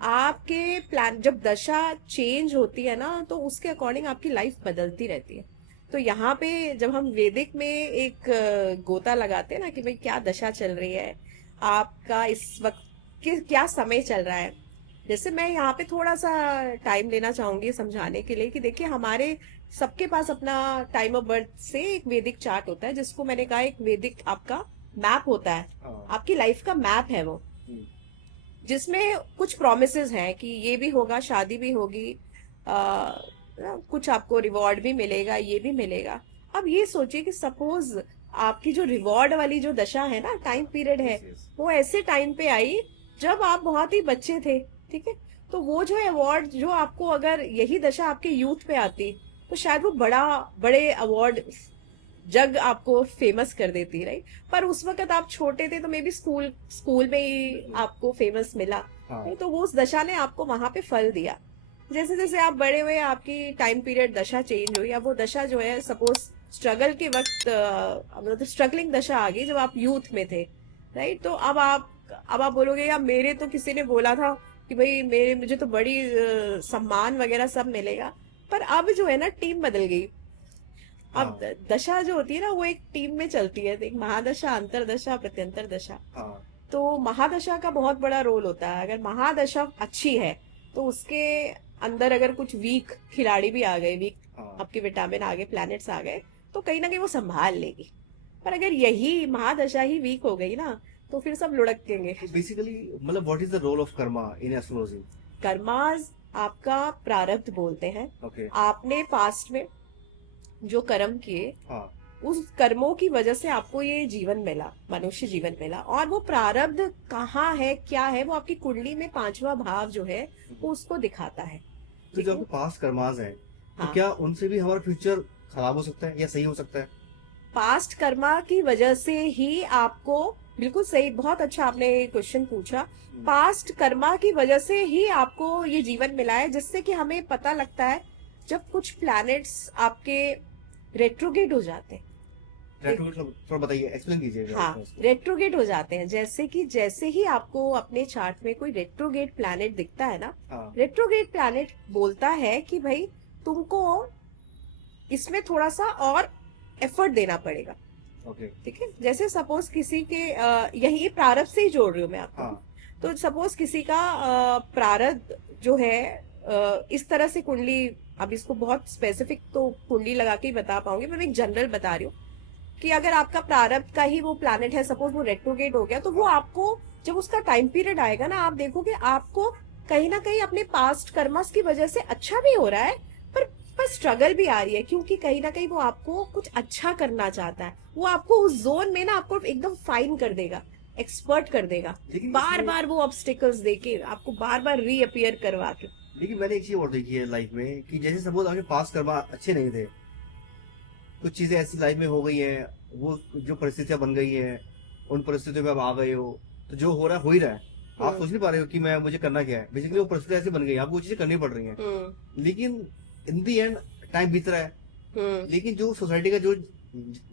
आपके प्लान, जब दशा चेंज होती है ना तो उसके अकॉर्डिंग आपकी लाइफ बदलती रहती है। तो यहाँ पे जब हम वैदिक में एक गोता लगाते हैं ना कि भाई क्या दशा चल रही है, आपका इस वक्त क्या समय चल रहा है। जैसे मैं यहाँ पे थोड़ा सा टाइम लेना चाहूंगी समझाने के लिए कि देखिए हमारे सबके पास अपना टाइम ऑफ बर्थ से एक वैदिक चार्ट होता है, जिसको मैंने कहा एक वैदिक आपका मैप होता है, हाँ। आपकी लाइफ का मैप है वो, हम्म, जिसमें कुछ प्रोमिसेस हैं कि ये भी होगा, शादी भी होगी, कुछ आपको रिवॉर्ड भी मिलेगा, ये भी मिलेगा। अब ये सोचिए कि सपोज आपकी जो रिवॉर्ड वाली जो दशा है ना, टाइम पीरियड है, yes, yes. वो ऐसे टाइम पे आई जब आप बहुत ही बच्चे थे, ठीक है। तो वो जो अवार्ड जो आपको, अगर यही दशा आपके यूथ पे आती तो शायद वो बड़े अवार्ड जग आपको फेमस कर देती, राइट। पर उस वक्त आप छोटे थे तो मे बी स्कूल में ही आपको फेमस मिला, हाँ। नहीं तो वो उस दशा ने आपको वहां पे फल दिया। जैसे जैसे आप बड़े हुए, आपकी टाइम पीरियड दशा चेंज हुई, अब वो दशा जो है सपोज स्ट्रगल के वक्त, मतलब स्ट्रगलिंग दशा आ गई जब आप यूथ में थे, राइट। तो अब आप बोलोगे यार मेरे तो किसी ने बोला था कि भाई मुझे तो बड़ी सम्मान वगैरह सब मिलेगा। पर अब जो है ना, टीम बदल गई। अब हाँ। दशा जो होती है ना, वो एक टीम में चलती है, एक महादशा, अंतरदशा, प्रत्यंतर दशा। हाँ। तो महादशा का बहुत बड़ा रोल होता है। अगर महादशा अच्छी है तो उसके अंदर अगर कुछ वीक खिलाड़ी भी आ गए, वीक हाँ। आपके विटामिन आ गए, प्लैनेट्स आ गए, तो कहीं ना कहीं वो संभाल लेगी। पर अगर यही महादशा ही वीक हो गई ना, तो फिर सब लुढ़केंगे। बेसिकली मतलब what is the role of karma in astrology? Karma's आपका प्रारब्ध बोलते हैं। ओके। आपने पास्ट में जो कर्म किए, हाँ। उस कर्मों की वजह से आपको ये जीवन मिला, मनुष्य जीवन मिला। और वो प्रारब्ध कहाँ है, क्या है, वो आपकी कुंडली में 5वां भाव जो है वो उसको दिखाता है। तो जो आपके पास्ट कर्मास हैं, तो हाँ। क्या उनसे भी हमारा फ्यूचर खराब हो सकता है या सही हो सकता है? पास्ट कर्मा की वजह से ही आपको, बिल्कुल सही, बहुत अच्छा आपने क्वेश्चन पूछा। पास्ट कर्मा की वजह से ही आपको ये जीवन मिला है, जिससे कि हमें पता लगता है जब कुछ प्लैनेट्स आपके रेट्रोगेट हो जाते हैं। थोड़ा बताइए, एक्सप्लेन कीजिए जरा हाँ, इसको। रेट्रोगेट हो जाते हैं। जैसे ही आपको अपने चार्ट में कोई रेट्रोगेट प्लैनेट दिखता है ना, हाँ। रेट्रोगेट प्लैनेट बोलता है कि भाई तुमको इसमें थोड़ा सा और एफर्ट देना पड़ेगा, ओके। ठीक है। जैसे सपोज किसी के यही प्रारब्ध से ही जोड़ रही हूँ मैं आपको। हाँ। तो सपोज किसी का प्रारब्ध जो है इस तरह से कुंडली, अब इसको बहुत स्पेसिफिक तो कुंडली लगा के ही बता पाऊंगी, पर मैं एक जनरल बता रही हूँ कि अगर आपका प्रारब्ध का ही वो प्लैनेट है, सपोज वो रेट्रोगेट हो गया, तो वो आपको जब उसका टाइम पीरियड आएगा ना, आप देखोगे आपको कहीं ना कहीं अपने पास्ट कर्मस की वजह से अच्छा भी हो रहा है, पर स्ट्रगल भी आ रही है, क्योंकि कहीं ना कहीं वो आपको कुछ अच्छा करना चाहता है। वो आपको उस जोन में ना आपको एकदम फाइन कर देगा, एक्सपर्ट कर देगा, लेकिन बार इसमें- बार वो ऑब्स्टिकल्स देके आपको बार बार रीअपियर करवा के। लेकिन मैंने एक चीज और देखी है लाइफ में कि जैसे सपोज आपके पास्ट कर्मा अच्छे नहीं थे, कुछ चीजें ऐसी लाइफ में हो गई हैं, वो जो परिस्थितियां बन गई हैं, उन परिस्थितियों में आप आ गए हो, तो जो हो रहा है हो ही रहा है। आप सोच नहीं पा रहे हो कि मैं मुझे करना क्या है। बेसिकली वो परिस्थितियां ऐसी बन गई, आपको वो चीजें करनी पड़ रही हैं। लेकिन इन दी एंड टाइम बीत रहा है, लेकिन जो सोसाइटी का जो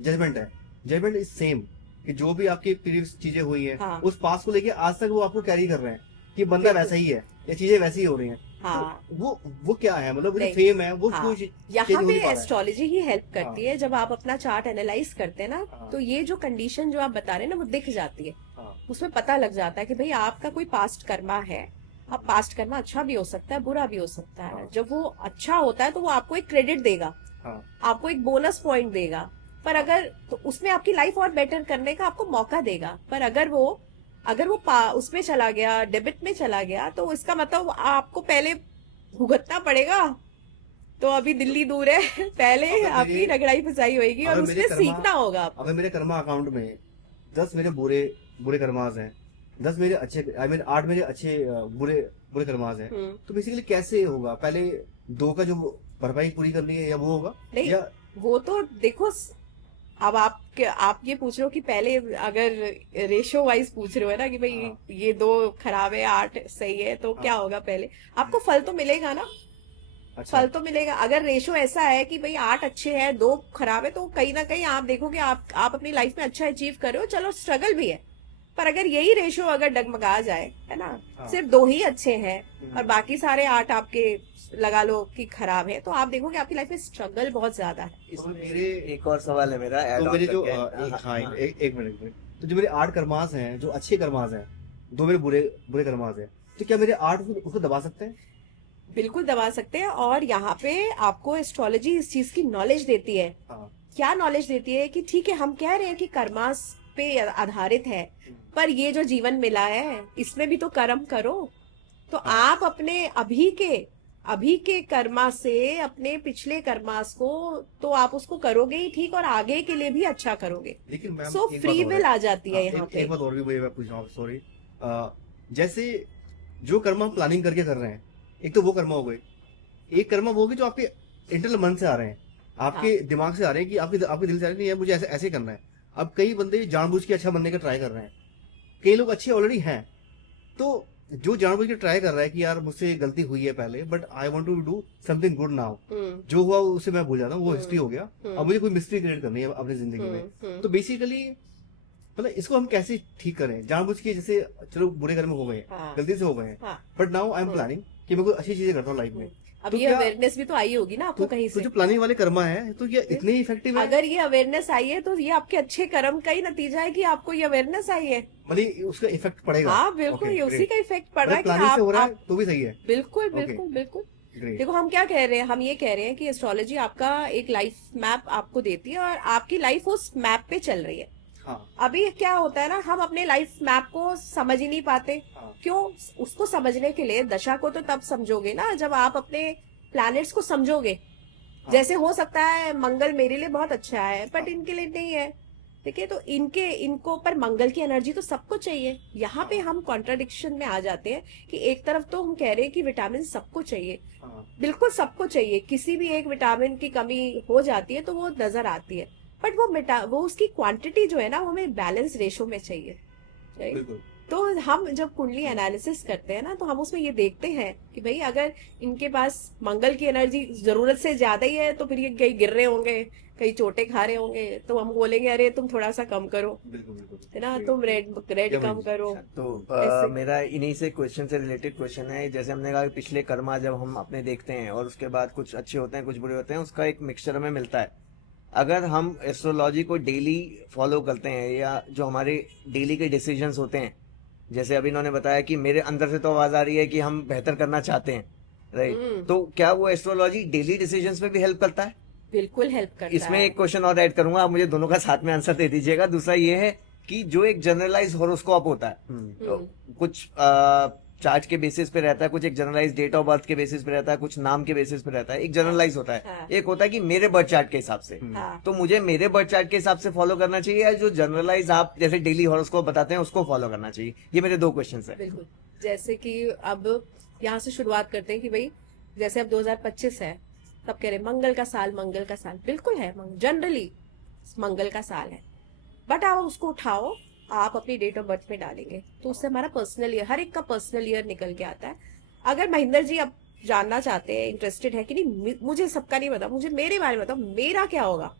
जजमेंट इज सेम, कि जो भी आपकी प्रीवियस चीजें हुई हैं, हाँ। उस पास को लेके आज तक वो आपको कैरी कर रहे हैं कि बंदा वैसा ही है या चीजें वैसी ही हो रही हैं। हाँ, तो वो क्या है, मतलब वो जो नहीं। फेम है वो हाँ, कोई change यहाँ हो पे नहीं पा रहा है। एस्ट्रोलॉजी ही हेल्प करती है। जब आप अपना चार्ट एनालाइज करते हैं ना, हाँ। तो ये जो कंडीशन जो आप बता रहे हैं ना, वो दिख जाती है। हाँ। उसमें पता लग जाता है कि भाई आपका कोई पास्ट कर्मा है। अब पास्ट कर्मा अच्छा भी हो सकता है, बुरा भी हो सकता है। हाँ। जब वो अच्छा होता है तो वो आपको एक क्रेडिट देगा, हाँ। आपको एक बोनस पॉइंट देगा। पर अगर तो उसमें आपकी लाइफ और बेटर करने का आपको मौका देगा। पर अगर वो उसमें चला गया, डेबिट में चला गया, तो इसका मतलब आपको पहले भुगतना पड़ेगा। तो अभी दिल्ली दूर है, पहले अगर आपकी मेरे- रगड़ाई फसाई होगी और अगर मेरे उसमें कर्मा- सीखना होगा आपको। अगर मेरे कर्मा अकाउंट में 10 मेरे बुरे कर्मास हैं, 10 मेरे अच्छे, आई मीन 8 मेरे अच्छे बुरे कर्मास हैं, तो बेसिकली कैसे होगा? पहले 2 का जो भरपाई पूरी करनी है, या वो होगा नहीं, या वो तो देखो, अब आप ये पूछ रहे हो कि पहले अगर रेशो वाइज पूछ रहे हो, है ना, कि भाई हाँ। ये 2 खराब है, 8 सही है, तो हाँ। क्या होगा? पहले आपको फल तो मिलेगा ना, अच्छा। फल तो मिलेगा। अगर रेशो ऐसा है कि भाई 8 अच्छे हैं, 2 खराब है, तो कहीं ना कहीं आप देखोगे आप अपनी लाइफ में अच्छा अचीव कर रहे हो। चलो स्ट्रगल भी है, पर अगर यही रेशो अगर डगमगा जाए, है ना, हाँ। सिर्फ 2 ही अच्छे हैं हम्म। और बाकी सारे 8 आपके लगा लो कि खराब है, तो आप देखोगे आपकी लाइफ में स्ट्रगल बहुत ज्यादा है। इसमें मेरे एक और सवाल है मेरा, add तो on मेरे जो करके। एक हाँ, मिनट में, तो जो मेरे 8 कर्मास हैं, जो अच्छे कर्मास हैं, 2 मेरे बुरे बुरे कर्मास हैं, तो क्या मेरे 8 उसको दबा सकते हैं? बिल्कुल दबा सकते हैं। और यहाँ पे आपको एस्ट्रोलॉजी इस चीज की नॉलेज देती है। हाँ। क्या नॉलेज देती है कि ठीक है, हम कह रहे हैं कि कर्मास पे आधारित है, पर ये जो जीवन मिला है इसमें भी तो कर्म करो। तो आप अपने अभी के कर्मा से अपने पिछले कर्मास को तो आप उसको करोगे ही ठीक, और आगे के लिए भी अच्छा करोगे। लेकिन मैम सो एक बात फ्री और विल है। आ जाती है हाँ, यहाँ एक पे। बात और भी मुझे मैं पूछ रहा हूँ, सॉरी। जैसे जो कर्म हम प्लानिंग करके कर रहे हैं, एक तो वो कर्म हो गए, एक कर्म वो हो गए जो आपके इंटरनल मन से आ रहे हैं, आपके दिमाग से आ रहे हैं, कि आपके दिल से आ रहे हैं, नहीं यार मुझे ऐसे ऐसे करना है। अब कई बंदे जानबूझ के अच्छा बनने का ट्राई कर रहे हैं, कई लोग अच्छे ऑलरेडी हैं। तो जो जानबूझ के ट्राई कर रहा है कि यार मुझसे गलती हुई है पहले, but I want to do something good now, जो हुआ उसे मैं भूल जाता हूँ, वो हिस्ट्री हो गया, अब मुझे कोई मिस्ट्री क्रिएट करनी है अपनी जिंदगी में। तो बेसिकली मतलब इसको हम कैसे ठीक करें? जानबूझ के जैसे चलो बुरे कर्म हो गए, हाँ। गलती से हो गए, हाँ। But now I am planning कि मैं कोई अच्छी चीजें करता हूँ लाइफ में। अब तो ये क्या- अवेयरनेस भी तो आई होगी ना आपको कहीं तो से। जो प्लानिंग वाले कर्मा है, तो ये इतने इफेक्टिव है? अगर ये अवेयरनेस आई है तो ये आपके अच्छे कर्म का ही नतीजा है कि आपको ये अवेयरनेस आई है। मतलब उसका इफेक्ट पड़ेगा? हाँ बिल्कुल, Okay, ये उसी great. का इफेक्ट पड़ रहा है कि प्लानिंग से हो रहा है आप तो भी सही है। बिल्कुल Okay. बिल्कुल बिल्कुल। ग्रेट। देखो हम क्या कह रहे हैं, हम ये कह रहे हैं कि एस्ट्रोलॉजी आपका एक लाइफ मैप आपको देती है, और आपकी लाइफ उस मैप पे चल रही है। हाँ। अभी क्या होता है ना, हम अपने लाइफ मैप को समझ ही नहीं पाते। हाँ। क्यों? उसको समझने के लिए दशा को तो तब समझोगे ना जब आप अपने प्लैनेट्स को समझोगे। हाँ। जैसे हो सकता है मंगल मेरे लिए बहुत अच्छा है, बट इनके लिए नहीं है, ठीक है? तो इनको पर मंगल की एनर्जी तो सबको चाहिए। यहाँ पे हम कॉन्ट्राडिक्शन में आ जाते हैं कि एक तरफ तो हम कह रहे हैं कि विटामिन सबको चाहिए, हाँ। बिल्कुल सबको चाहिए, किसी भी एक विटामिन की कमी हो जाती है तो वो नजर आती है, बट वो उसकी क्वांटिटी जो है ना, वो हमें बैलेंस रेशो में चाहिए, राइट? बिल्कुल। तो हम जब कुंडली एनालिसिस करते हैं ना, तो हम उसमें ये देखते हैं कि भाई अगर इनके पास मंगल की एनर्जी जरूरत से ज्यादा ही है, तो फिर ये कहीं गिर रहे होंगे, कहीं चोटें खा रहे होंगे, तो हम बोलेंगे अरे तुम थोड़ा सा कम करो, बिल्कुल बिल्कुल। है ना, तुम रेड या कम भाई। करो। तो ऐसे। मेरा इन्हीं से क्वेश्चन से रिलेटेड क्वेश्चन है। जैसे हमने कहा कि पिछले कर्मा जब हम अपने देखते हैं और उसके बाद कुछ अच्छे होते हैं कुछ बुरे होते हैं, उसका एक मिक्सचर हमें मिलता है। अगर हम एस्ट्रोलॉजी को डेली फॉलो करते हैं, या जो हमारे डेली के डिसीजंस होते हैं, जैसे अभी इन्होंने बताया कि मेरे अंदर से तो आवाज आ रही है कि हम बेहतर करना चाहते हैं, राइट? तो क्या वो एस्ट्रोलॉजी डेली डिसीजंस में भी हेल्प करता है? बिल्कुल हेल्प करता इसमें है। एक क्वेश्चन और ऐड करूंगा, आप मुझे दोनों का साथ में आंसर दे दीजिएगा। दूसरा ये है कि जो एक जनरलाइज हॉरोस्कोप होता है, तो कुछ चार्ट के बेसिस पे रहता है, कुछ एक जनरलाइज डेट ऑफ बर्थ के बेसिस पे रहता है, कुछ नाम के बेसिस पे रहता है, एक जनरलाइज होता है, हाँ। एक होता है कि मेरे बर्थ चार्ट के हिसाब से। हाँ। तो मुझे मेरे बर्थ चार्ट के हिसाब से फॉलो करना चाहिए, या जो जनरलाइज आप जैसे डेली हॉरोस्कोप बताते हैं उसको फॉलो करना चाहिए? ये मेरे 2 क्वेश्चन है। बिल्कुल। जैसे कि अब यहाँ से शुरुआत करते हैं कि भाई जैसे अब 2025 है, तब कह रहे मंगल का साल, मंगल का साल। बिल्कुल है, जनरली मंगल का साल है, बट आप उसको उठाओ, आप अपनी डेट ऑफ बर्थ में डालेंगे तो उससे हमारा पर्सनल ईयर, हर एक का पर्सनल ईयर निकल के आता है। अगर महेंद्र जी अब जानना चाहते हैं, इंटरेस्टेड है कि नहीं, मुझे सबका नहीं पता, मुझे मेरे बारे में बताओ, मेरा क्या होगा,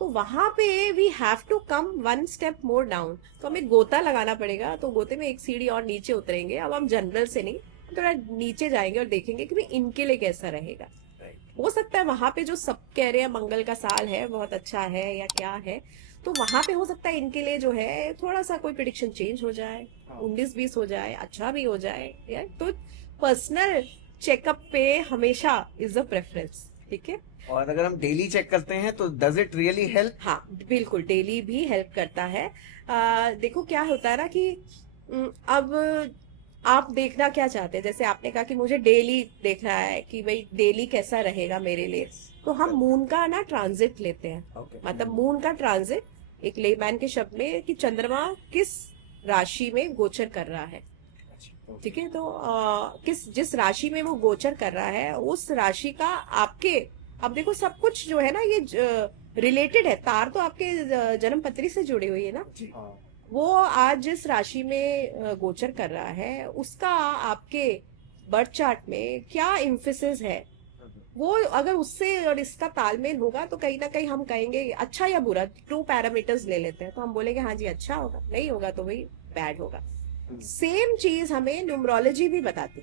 तो वहां पे we have to come 1 step more down. तो हमें गोता लगाना पड़ेगा, तो गोते में एक सीढ़ी और नीचे उतरेंगे। अब हम जनरल से नहीं, थोड़ा नीचे जाएंगे और देखेंगे कि भाई इनके लिए कैसा रहेगा। हो सकता है वहां पे जो सब कह रहे हैं मंगल का साल है बहुत अच्छा है या क्या है, तो वहां पे हो सकता है इनके लिए जो है थोड़ा सा कोई प्रिडिक्शन चेंज हो जाए, 19-20 हो जाए, अच्छा भी हो जाए यार। तो पर्सनल चेकअप पे हमेशा इज अ प्रेफरेंस, ठीक है? और अगर हम डेली चेक करते हैं तो डज इट रियली हेल्प? हाँ बिल्कुल, डेली भी हेल्प करता है। देखो क्या होता है ना कि अब आप देखना क्या चाहते हैं, जैसे आपने कहा कि मुझे डेली देखना है कि भाई डेली कैसा रहेगा मेरे लिए, तो हम मून का ना ट्रांजिट लेते हैं। मतलब मून का ट्रांजिट एक लेमैन के शब्द में कि चंद्रमा किस राशि में गोचर कर रहा है, ठीक है? तो जिस राशि में वो गोचर कर रहा है उस राशि का आपके, अब देखो सब कुछ जो है ना ये रिलेटेड है, तार तो आपके जन्म पत्री से जुड़ी हुई है ना। वो आज जिस राशि में गोचर कर रहा है उसका आपके बर्थ चार्ट में क्या इम्फेसिस है, वो अगर उससे और इसका तालमेल होगा तो कहीं ना कहीं हम कहेंगे अच्छा या बुरा। 2 पैरामीटर्स ले लेते हैं तो हम बोलेंगे हाँ जी अच्छा होगा, नहीं होगा तो भाई बैड होगा। सेम चीज हमें न्यूमरोलॉजी भी बताती,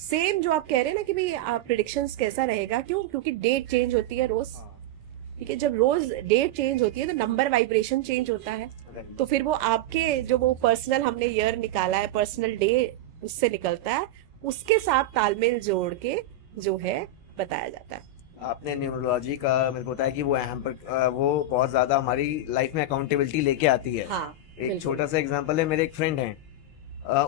सेम जो आप कह रहे हैं ना कि भाई आप प्रिडिक्शंस कैसा रहेगा, क्यों? क्योंकि डेट चेंज होती है रोज, ठीक है? जब रोज डेट चेंज होती है तो नंबर वाइब्रेशन चेंज होता है, तो फिर वो आपके जो वो पर्सनल हमने ईयर निकाला है, पर्सनल डे उससे निकलता है, उसके साथ तालमेल जोड़ के जो है बताया जाता है। आपने न्यूमरोलॉजी का मेरे को बताया कि वो वो बहुत ज्यादा हमारी लाइफ में अकाउंटेबिलिटी लेके आती है। हाँ एक बिल्कुल। छोटा सा एग्जांपल है, मेरे एक फ्रेंड हैं,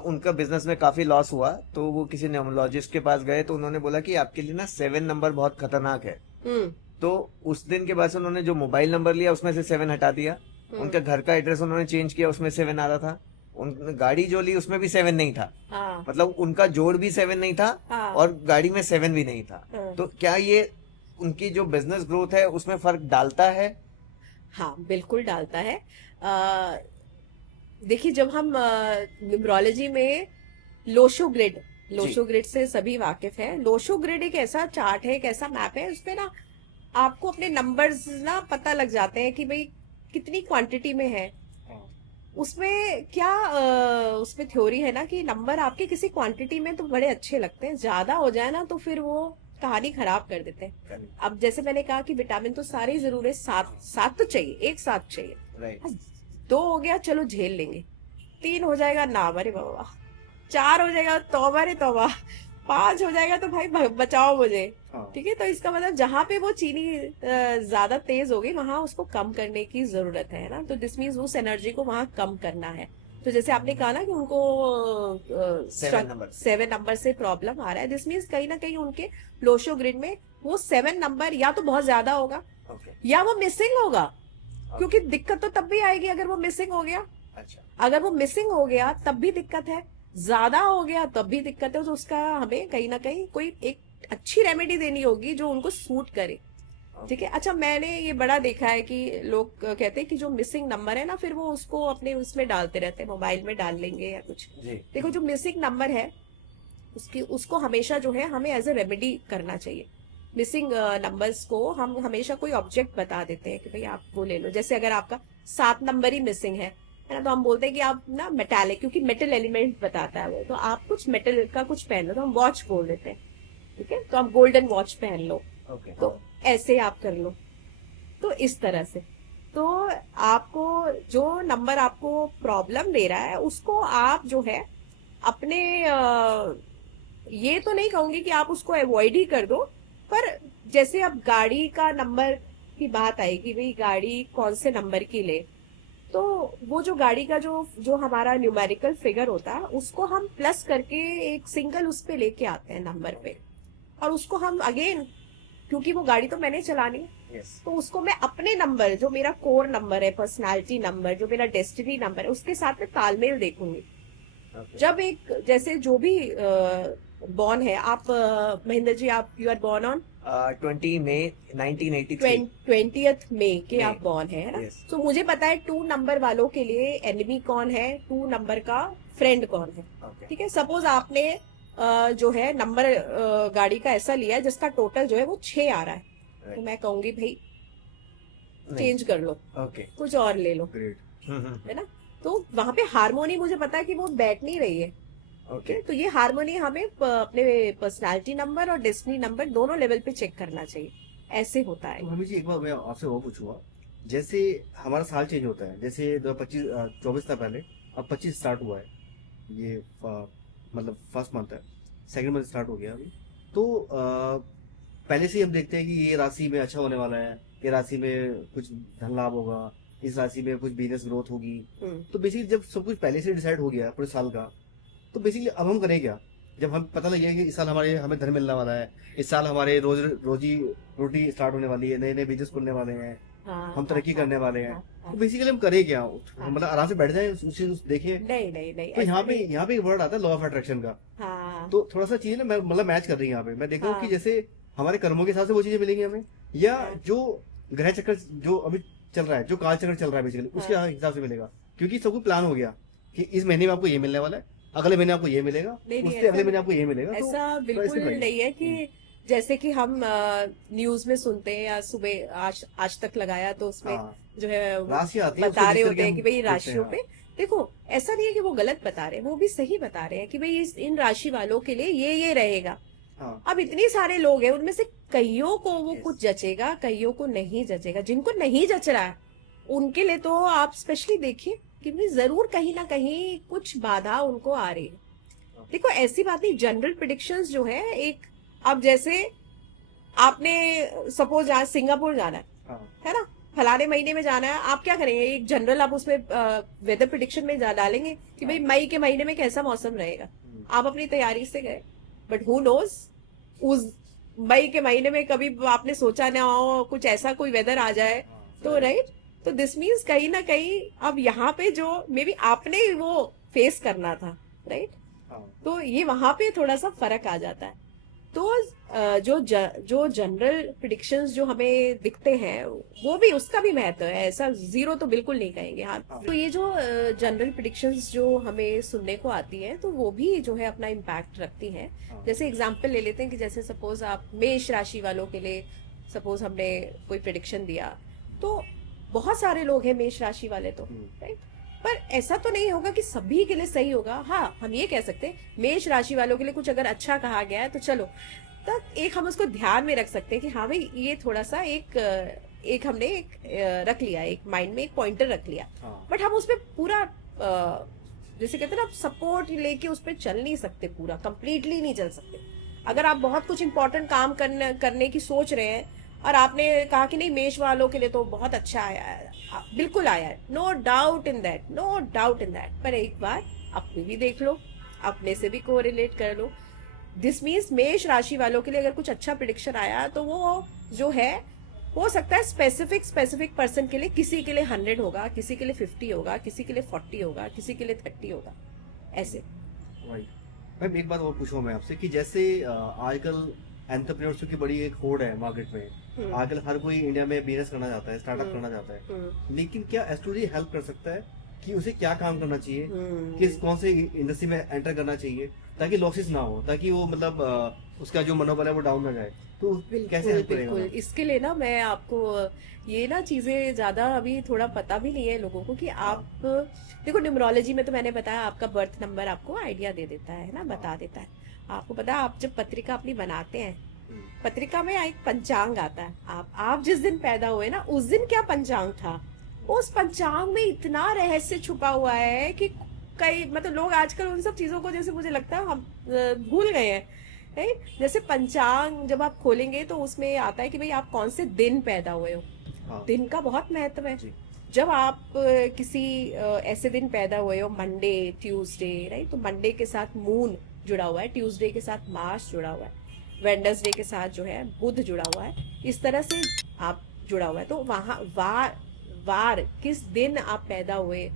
उनका बिजनेस में काफी लॉस हुआ, तो वो किसी न्यूमरोलॉजिस्ट के पास गए, तो उन्होंने बोला कि आपके लिए ना 7 नंबर बहुत खतरनाक है। हम्म तो उस दिन के बाद से उन्होंने जो मोबाइल नंबर लिया उसमें से 7 हटा दिया, उनका घर का एड्रेस उन्होंने चेंज किया, उसमें 7 आ रहा था, उन गाड़ी जो ली उसमें भी 7 नहीं था, हाँ मतलब उनका जोड़ भी 7 नहीं था हाँ और गाड़ी में 7 भी नहीं था। हाँ। तो क्या ये उनकी जो बिजनेस ग्रोथ है उसमें फर्क डालता है? हाँ बिल्कुल डालता है। अ, देखिए जब हम न्यूमरोलॉजी में लोशो ग्रिड से सभी वाकिफ है। लोशो ग्रिड एक ऐसा चार्ट है, एक ऐसा मैप है, उसपे ना आपको अपने नंबर्स ना पता लग जाते हैं कि भाई कितनी क्वांटिटी में है। उसमें क्या उसमें थ्योरी है ना कि नंबर आपके किसी क्वांटिटी में तो बड़े अच्छे लगते हैं, ज्यादा हो जाए ना तो फिर वो कहानी खराब कर देते हैं। अब जैसे मैंने कहा कि विटामिन तो सारे ही जरूर है, 7 तो चाहिए, एक साथ चाहिए। राइट। 2 हो गया चलो झेल लेंगे, 3 हो जाएगा ना अरे बाबा, 4 हो जाएगा तौबा रे तौबा, 5 हो जाएगा तो भाई बचाओ मुझे। हाँ। ठीक है, तो इसका मतलब जहां पे वो चीनी ज्यादा तेज हो गई वहां उसको कम करने की जरूरत है ना। तो दिस मीन्स उस एनर्जी को वहां कम करना है। तो जैसे आपने कहा ना कि उनको 7 नंबर से प्रॉब्लम आ रहा है, दिस मीन्स कहीं ना कहीं उनके लोशो ग्रिड में वो 7 नंबर या तो बहुत ज्यादा होगा ओके। या वो मिसिंग होगा, क्योंकि दिक्कत तो तब भी आएगी अगर वो मिसिंग हो गया। अच्छा। अगर वो मिसिंग हो गया तब भी दिक्कत है, ज्यादा हो गया तब भी दिक्कत है। तो उसका हमें कहीं ना कहीं कोई एक अच्छी रेमेडी देनी होगी जो उनको सूट करे। ठीक है। अच्छा, मैंने ये बड़ा देखा है कि लोग कहते हैं कि जो मिसिंग नंबर है ना, फिर वो उसको अपने उसमें डालते रहते हैं, मोबाइल में डाल लेंगे या कुछ। जी। देखो जो मिसिंग नंबर है उसको हमेशा जो है हमें एज ए रेमेडी करना चाहिए। मिसिंग नंबर्स को हम हमेशा कोई ऑब्जेक्ट बता देते हैं कि भाई आप वो ले लो। जैसे अगर आपका 7 नंबर ही मिसिंग है ना, तो हम बोलते हैं कि आप ना मेटालिक, क्योंकि मेटल एलिमेंट बताता है वो, तो आप कुछ मेटल का कुछ पहन लो, तो हम वॉच बोल देते हैं। ठीक है, तो आप गोल्डन वॉच पहन लो, ओके। तो ऐसे आप कर लो। तो इस तरह से तो आपको जो नंबर आपको प्रॉब्लम दे रहा है उसको आप जो है अपने ये तो नहीं कहूंगी कि आप उसको अवॉइड ही कर दो, पर जैसे अब गाड़ी का नंबर की बात आएगी, भाई गाड़ी कौन से नंबर की ले, तो वो जो गाड़ी का जो हमारा न्यूमेरिकल फिगर होता है उसको हम प्लस करके एक सिंगल उस पे लेके आते हैं नंबर पे, और उसको हम अगेन, क्योंकि वो गाड़ी तो मैंने चलानी है, यस। तो उसको मैं अपने नंबर, जो मेरा कोर नंबर है, पर्सनालिटी नंबर, जो मेरा डेस्टिनी नंबर है, उसके साथ में तालमेल देखूंगी। जब एक जैसे जो भी बॉर्न है आप, महेंद्र जी आप you are born on 20 May 1983। 20th मई के May, आप बॉर्न है ना। yes. तो मुझे पता है 2 नंबर वालों के लिए एनिमी कौन है, 2 नंबर का फ्रेंड कौन है। ओके। ठीक है, सपोज आपने जो है नंबर गाड़ी का ऐसा लिया है जिसका टोटल जो है वो 6 आ रहा है, तो Right. मैं कहूंगी भाई नहीं। चेंज कर लो, ओके। कुछ और ले लो, ग्रेट। है ना। तो वहां पे हारमोनी मुझे पता है कि वो बैठ नहीं रही है। ओके। तो ये हारमोनी हमें अपने पर्सनालिटी नंबर और डेस्टिनी नंबर दोनों लेवल पे चेक करना चाहिए, ऐसे होता तो है। हमें जी एक बार मैं आपसे वो पूछूंगा, जैसे हमारा साल चेंज होता है, जैसे 2025 24 था पहले, अब 25 स्टार्ट हुआ है, ये मतलब फर्स्ट मंथ है, सेकंड मंथ स्टार्ट हो गया अभी। तो पहले से ही हम देखते हैं कि ये राशि में अच्छा होने वाला है, ये राशि में कुछ धन लाभ होगा, इस राशि में कुछ बिजनेस ग्रोथ होगी। तो बेसिकली जब सब कुछ पहले से डिसाइड हो गया पूरे साल का, तो बेसिकली अब हम करें क्या? जब हम पता लग गया कि इस साल हमें धन मिलने वाला है, इस साल हमारे रोजी रोटी स्टार्ट होने वाली है, नए नए बिजनेस खुलने वाले हैं, हाँ, हम तरक्की करने वाले हैं, हाँ। तो बेसिकली हम करें क्या? मतलब आराम से बैठ जाए देखें। नहीं नहीं नहीं, तो ऐसा यहाँ पे एक वर्ड आता है लॉ ऑफ अट्रैक्शन का। हाँ तो थोड़ा सा चीज ना मैं मतलब मैच कर रही है यहाँ पे, मैं देख रहा हूँ हाँ। कि जैसे हमारे कर्मों के हिसाब से वो चीजें मिलेंगी हमें, या हाँ। जो ग्रह चक्र जो अभी चल रहा है, जो काल चक्र चल रहा है बेसिकली उसके हिसाब से मिलेगा, क्योंकि सब कुछ प्लान हो गया कि इस महीने में आपको ये मिलने वाला है, अगले महीने आपको ये मिलेगा, नहीं, उससे ऐसा अगले महीने आपको ये मिलेगा। तो ऐसा थोड़ा बिल्कुल इससे बताइए। नहीं है कि जैसे कि हम न्यूज में सुनते हैं या सुबह आज तक लगाया तो उसमें हाँ, जो है वो राशि आती है, उसको बता रहे देख होते करके हैं हम कि भाई देखते हैं, राशियों हाँ। पे देखो, ऐसा नहीं है कि वो गलत बता रहे हैं, वो भी सही बता रहे हैं कि भाई इन राशि वालों के लिए ये रहेगा। हाँ, अब इतने सारे लोग हैं, उनमें से कईयों को वो Yes. कुछ जचेगा, कईयों को नहीं जचेगा। जिनको नहीं जच रहा है उनके लिए तो आप स्पेशली देखिए कि भी जरूर कहीं ना कहीं कुछ बाधा उनको आ रही है। देखो ऐसी बात नहीं, जनरल प्रिडिक्शंस जो है एक, अब जैसे आपने सपोज आज सिंगापुर जाना है ना, फलाने महीने में जाना है, आप क्या करेंगे, एक जनरल आप उसमें वेदर प्रिडिक्शन में डालेंगे कि भाई मई के महीने में कैसा मौसम रहेगा, आप अपनी तैयारी से गए, बट हु नोज उस मई के महीने में कभी आपने सोचा ना हो कुछ ऐसा कोई वेदर आ जाए, तो राइट, तो दिस मीन्स कहीं ना कहीं अब यहाँ पे जो मे बी आपने वो फेस करना था, राइट, तो ये वहां पे थोड़ा सा फर्क आ जाता है। तो जो जनरल प्रिडिक्शंस जो हमें दिखते हैं वो भी, उसका भी महत्व है, ऐसा जीरो तो बिल्कुल नहीं कहेंगे। हाँ, तो ये जो जनरल प्रिडिक्शंस जो हमें सुनने को आती है तो वो भी जो है अपना इम्पैक्ट रखती हैं। जैसे एग्जांपल ले लेते हैं कि जैसे सपोज आप मेष राशि वालों के लिए सपोज हमने कोई प्रिडिक्शन दिया, तो बहुत सारे लोग हैं मेष राशि वाले, तो राइट, पर ऐसा तो नहीं होगा कि सभी के लिए सही होगा। हाँ, हम ये कह सकते हैं मेष राशि वालों के लिए कुछ अगर अच्छा कहा गया है तो चलो, तब एक हम उसको ध्यान में रख सकते हैं कि हाँ भाई ये थोड़ा सा एक हमने रख लिया, एक माइंड में एक पॉइंटर रख लिया, बट हम उस पर पूरा जैसे कहते हैं ना, सपोर्ट लेके उस पर चल नहीं सकते, पूरा कंप्लीटली नहीं चल सकते। अगर आप बहुत कुछ इंपॉर्टेंट काम करने की सोच रहे हैं और आपने कहा कि नहीं मेष वालों के लिए तो बहुत अच्छा आया है, बिल्कुल आया है, no doubt in that, no doubt in that, पर एक बार अपने भी देख लो, अपने से भी कोरिलेट कर लो। दिस मीन्स मेष राशि वालों के लिए अगर कुछ अच्छा प्रिडिक्शन आया तो वो जो है हो सकता है स्पेसिफिक पर्सन के लिए, किसी के लिए 100 होगा, किसी के लिए 50 होगा, किसी के लिए 40 होगा, किसी के लिए 30 होगा, ऐसे। राइट मैम, एक बात और पूछूं मैं आपसे कि जैसे आजकल एंटरप्रेन्योर्स की बड़ी एक होड़ है मार्केट में, आजकल हर कोई इंडिया में बिजनेस करना चाहता है, स्टार्टअप करना चाहता है, लेकिन क्या एस्ट्रोलॉजी हेल्प कर सकता है कि उसे क्या काम करना चाहिए, कौन से इंडस्ट्री में एंटर करना चाहिए ताकि लॉसेस ना हो, ताकि वो मतलब उसका जो मनोबल है वो डाउन ना जाए, तो कैसे हेल्प करेगा? बिल्कुल, इसके लिए ना मैं आपको ये ना चीजें ज्यादा अभी थोड़ा पता भी नहीं है लोगों को कि आप देखो, न्यूमरोलॉजी में तो मैंने बताया आपका बर्थ नंबर आपको आइडिया दे देता है ना, बता देता है आपको। पता है आप जब पत्रिका अपनी बनाते हैं, पत्रिका में एक पंचांग आता है, आप जिस दिन पैदा हुए ना उस दिन क्या पंचांग था, उस पंचांग में इतना रहस्य छुपा हुआ है कि कई मतलब लोग आजकल उन सब चीजों को जैसे मुझे लगता है हम भूल गए हैं, राइट। जैसे पंचांग जब आप खोलेंगे तो उसमें आता है कि भाई आप कौन से दिन पैदा हुए हो, दिन का बहुत महत्व है। जब आप किसी ऐसे दिन पैदा हुए हो, मंडे, ट्यूसडे, राइट, तो मंडे के साथ मून जुड़ा हुआ है, ट्यूसडे के साथ मार्स जुड़ा हुआ है, वेडनेसडे के साथ जो है बुध जुड़ा हुआ है, इस तरह से आप जुड़ा हुआ है। तो वहां वार किस दिन आप पैदा हुए,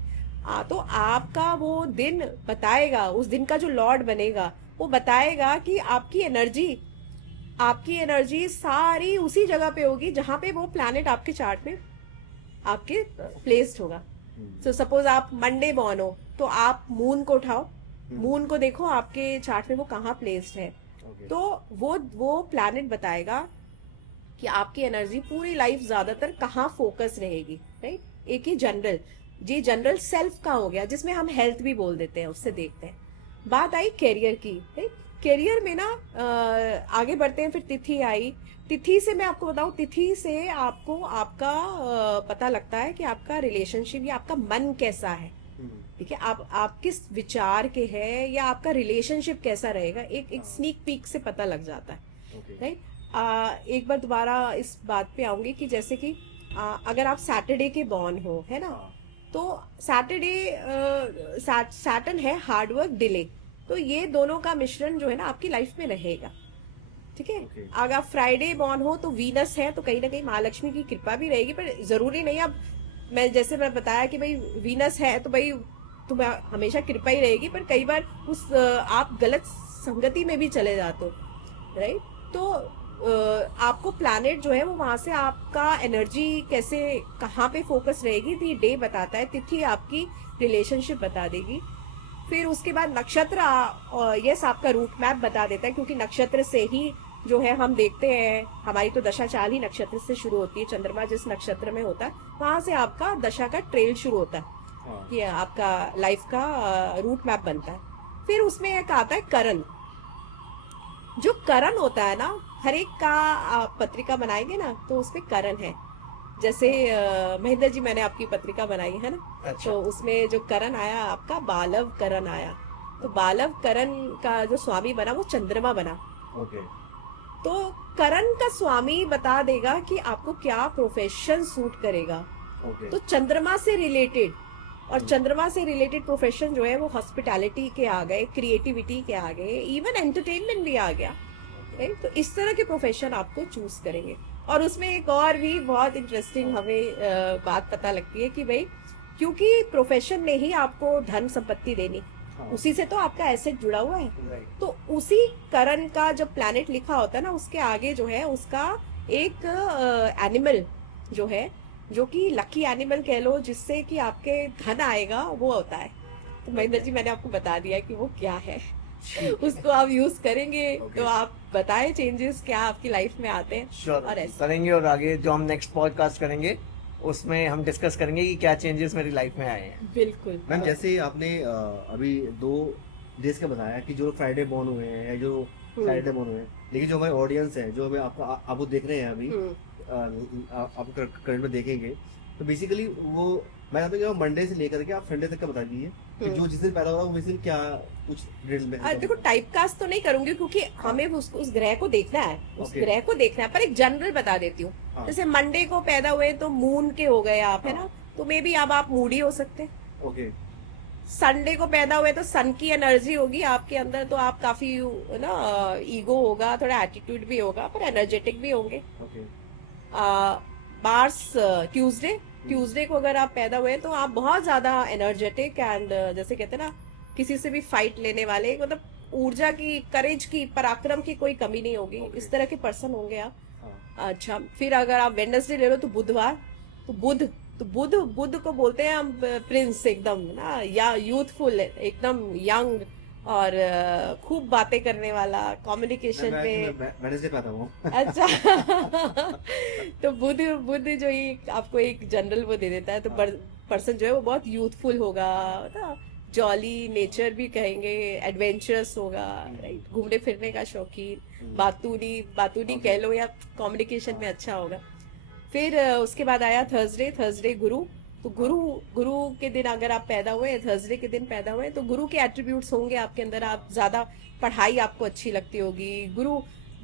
तो आपका वो दिन बताएगा, उस दिन का जो लॉर्ड बनेगा वो बताएगा कि आपकी एनर्जी सारी उसी जगह पे होगी जहां पे वो प्लैनेट आपके चार्ट में आपके प्लेस्ड होगा। सो सपोज आप मंडे बॉर्न हो तो आप मून को उठाओ, मून को देखो आपके चार्ट में वो कहाँ प्लेस्ड है, तो वो प्लैनेट बताएगा कि आपकी एनर्जी पूरी लाइफ ज्यादातर कहाँ फोकस रहेगी, राइट। एक ही जनरल सेल्फ का हो गया, जिसमें हम हेल्थ भी बोल देते हैं, उससे देखते हैं। बात आई कैरियर की, राइट। कैरियर में ना आगे बढ़ते हैं, फिर तिथि आई, तिथि से मैं आपको बताऊं, तिथि से आपको आपका पता लगता है कि आपका रिलेशनशिप या आपका मन कैसा है, ठीक है, आप किस विचार के हैं या आपका रिलेशनशिप कैसा रहेगा, एक स्नीक पीक से पता लग जाता है, राइट। एक बार दोबारा इस बात पे आऊंगी कि जैसे कि अगर आप सैटरडे के बॉर्न हो, है ना, तो सैटर्न है हार्डवर्क, डिले, तो ये दोनों का मिश्रण जो है ना आपकी लाइफ में रहेगा, ठीक है। अगर आप फ्राइडे बॉर्न हो तो वीनस है, तो कहीं ना कहीं महालक्ष्मी की कृपा भी रहेगी, पर जरूरी नहीं। अब मैं बताया कि भाई वीनस है तो भाई तुम्हें हमेशा कृपा ही रहेगी, पर कई बार आप गलत संगति में भी चले जाते हो, राइट। तो आपको प्लैनेट जो है वो वहां से आपका एनर्जी कैसे कहाँ पे फोकस रहेगी, तो ये डे बताता है, तिथि आपकी रिलेशनशिप बता देगी। फिर उसके बाद नक्षत्र यस आपका रूट मैप बता देता है, क्योंकि नक्षत्र से ही जो है हम देखते हैं, हमारी तो दशा चाल ही नक्षत्र से शुरू होती है, चंद्रमा जिस नक्षत्र में होता है वहां से आपका दशा का ट्रेल शुरू होता है, कि आपका लाइफ का रूट मैप बनता है। फिर उसमें एक आता है करण, जो करण होता है ना, हर एक का आप पत्रिका बनाएंगे ना तो उसमें करण है। जैसे महेंद्र जी, मैंने आपकी पत्रिका बनाई है ना, अच्छा। तो उसमें जो करण आया आपका, बालव करण आया, तो बालव करण का जो स्वामी बना वो चंद्रमा बना। ओके। तो करण का स्वामी बता देगा कि आपको क्या प्रोफेशन सूट करेगा। ओके। तो चंद्रमा से रिलेटेड, और चंद्रमा से रिलेटेड प्रोफेशन जो है वो हॉस्पिटैलिटी के आ गए, क्रिएटिविटी के आ गए, इवन एंटरटेनमेंट भी आ गया, राइट। तो इस तरह के प्रोफेशन आपको चूज करेंगे। और उसमें एक और भी बहुत इंटरेस्टिंग हमें बात पता लगती है कि भाई, क्योंकि प्रोफेशन ने ही आपको धन संपत्ति देनी, उसी से तो आपका एसेट जुड़ा हुआ है। राइट। तो उसी करण का जब प्लैनेट लिखा होता है ना, उसके आगे जो है उसका एक एनिमल जो है, जो कि लकी एनिमल कह लो, जिससे कि आपके धन आएगा, वो होता है। तो महेंद्र जी, मैंने आपको बता दिया कि वो क्या है। उसको आप यूज करेंगे Okay. तो आप बताएं चेंजेस क्या आपकी लाइफ में आते हैं। श्योर और ऐसे करेंगे, और आगे जो हम नेक्स्ट पॉडकास्ट करेंगे उसमें हम डिस्कस करेंगे कि क्या चेंजेस मेरी लाइफ में आए हैं। बिल्कुल। मैम, जैसे आपने अभी 2 देश का बताया कि जो फ्राइडे बॉर्न हुए हैं या जो सैटरडे बॉर्न हुए हैं, लेकिन जो हमारे ऑडियंस है, जो हमें आपको देख रहे हैं अभी, आप करंट में देखेंगे, तो बेसिकली वो मैं चाहता हूँ कि आप मंडे से लेकर के आप संडे तक का बता दीजिए कि जो जिस दिन पैदा हो रहा है वो दिन क्या कुछ डिटेल में। देखो, टाइप कास्ट तो नहीं करूंगी क्योंकि हमें उस ग्रह को देखना है, उस Okay. ग्रह को देखना है, पर एक जनरल बता देती हूँ। हाँ। जैसे मंडे को पैदा हुए तो मून के हो गए आप, है हाँ। ना, तो मे बी अब आप मूडी हो सकते हैं। ओके। संडे को पैदा हुए तो सन की एनर्जी होगी आपके अंदर, तो आप काफी ना ईगो होगा, थोड़ा एटीट्यूड भी होगा, पर एनर्जेटिक भी होंगे। ओके। मार्स ट्यूसडे को अगर आप पैदा हुए तो आप बहुत ज्यादा एनर्जेटिक एंड जैसे कहते हैं ना, किसी से भी फाइट लेने वाले, मतलब ऊर्जा की, करेज की, पराक्रम की कोई कमी नहीं होगी। Okay. इस तरह के पर्सन होंगे आप। हाँ। अच्छा, फिर अगर आप वेडनेसडे ले लो तो बुधवार, तो बुध को बोलते हैं हम प्रिंस, एकदम ना, या यूथफुल, एकदम यंग, और खूब बातें करने वाला, कम्युनिकेशन पे। वेडनेसडे पैदा हुआ। अच्छा। तो बुध जो ही आपको एक जनरल वो दे देता है, तो पर्सन जो है वो बहुत यूथफुल होगा ना, जॉली नेचर भी कहेंगे, एडवेंचरस होगा, राइट, घूमने फिरने का शौकीन, बातूनी कह लो, या कम्युनिकेशन में अच्छा होगा। फिर उसके बाद आया थर्सडे गुरु। तो गुरु के दिन अगर आप पैदा हुए, थर्सडे के दिन पैदा हुए, तो गुरु के एट्रीब्यूट्स होंगे आपके अंदर। आप ज्यादा पढ़ाई आपको अच्छी लगती होगी,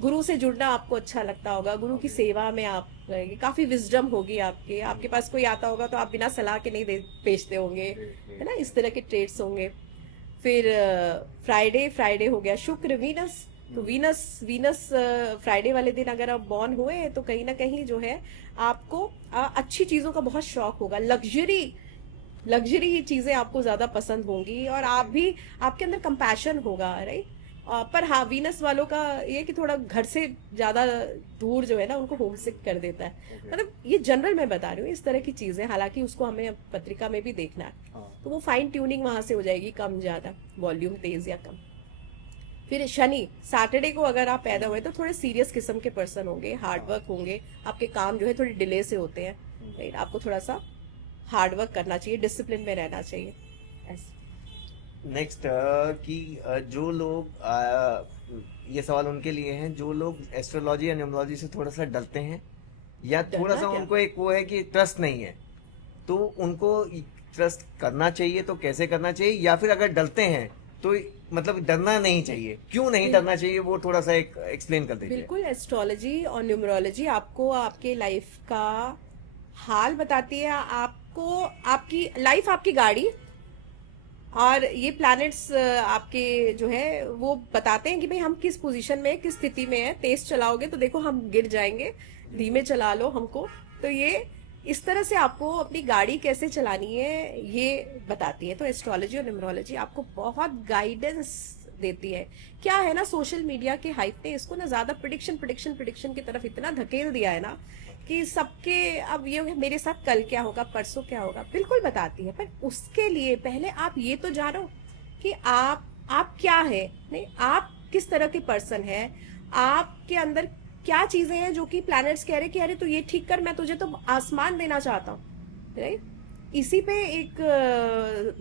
गुरु से जुड़ना आपको अच्छा लगता होगा, गुरु की सेवा में आप रहेंगे, काफी विजडम होगी आपके पास कोई आता होगा तो आप बिना सलाह के नहीं बेचते होंगे, है ना, इस तरह के ट्रेड्स होंगे। फिर फ्राइडे हो गया शुक्र, वीनस। तो वीनस फ्राइडे वाले दिन अगर आप बॉर्न हुए तो कहीं ना कहीं जो है आपको अच्छी चीजों का बहुत शौक होगा, लग्जरी चीजें आपको ज्यादा पसंद होंगी, और आप भी, आपके अंदर कंपैशन होगा, राइट। पर हाँ, वीनस वालों का ये कि थोड़ा घर से ज्यादा दूर जो है ना, उनको होमसिक कर देता है। मतलब ये जनरल मैं बता रही हूँ, इस तरह की चीजें, हालांकि उसको हमें पत्रिका में भी देखना है, तो वो फाइन ट्यूनिंग वहां से हो जाएगी, कम ज्यादा, वॉल्यूम तेज या कम। फिर शनि, सैटरडे को अगर आप पैदा हुए तो थोड़े सीरियस किस्म के पर्सन होंगे, हार्ड वर्क होंगे, आपके काम जो है थोड़े डिले से होते हैं, राइट। आपको थोड़ा सा हार्ड वर्क करना चाहिए, डिसिप्लिन में रहना चाहिए, ऐसे। नेक्स्ट कि जो लोग ये सवाल उनके लिए हैं जो लोग एस्ट्रोलॉजी या न्यूमरोलॉजी से थोड़ा सा डरते हैं, या थोड़ा सा क्या? उनको एक वो है कि ट्रस्ट नहीं है, तो उनको ट्रस्ट करना चाहिए तो कैसे करना चाहिए, या फिर अगर डरते हैं तो मतलब डरना नहीं चाहिए, क्यों नहीं डरना चाहिए, वो थोड़ा सा एक एक्सप्लेन कर दीजिए। बिल्कुल, एस्ट्रोलॉजी और न्यूमरोलॉजी आपको आपके लाइफ का हाल बताती है, आपको आपकी लाइफ, आपकी गाड़ी, और ये प्लैनेट्स आपके जो है वो बताते हैं कि भाई हम किस पोजीशन में, किस स्थिति में है। तेज चलाओगे तो देखो हम गिर जाएंगे, धीमे चला लो हमको। तो ये इस तरह से आपको अपनी गाड़ी कैसे चलानी है ये बताती है। तो एस्ट्रोलॉजी और न्यूमरोलॉजी आपको बहुत गाइडेंस देती है। क्या है ना, सोशल मीडिया के हाइप ने इसको ना ज्यादा प्रिडिक्शन की तरफ इतना धकेल दिया है ना कि सबके अब ये मेरे साथ कल क्या होगा, परसों क्या होगा, बिल्कुल बताती है। पर उसके लिए पहले आप ये तो जानो कि आप क्या है, नहीं, आप किस तरह के पर्सन है, आपके अंदर क्या चीजें हैं जो कि प्लैनेट्स कह रहे कि अरे तू ये ठीक कर, मैं तुझे तो आसमान देना चाहता हूँ, राइट। इसी पे एक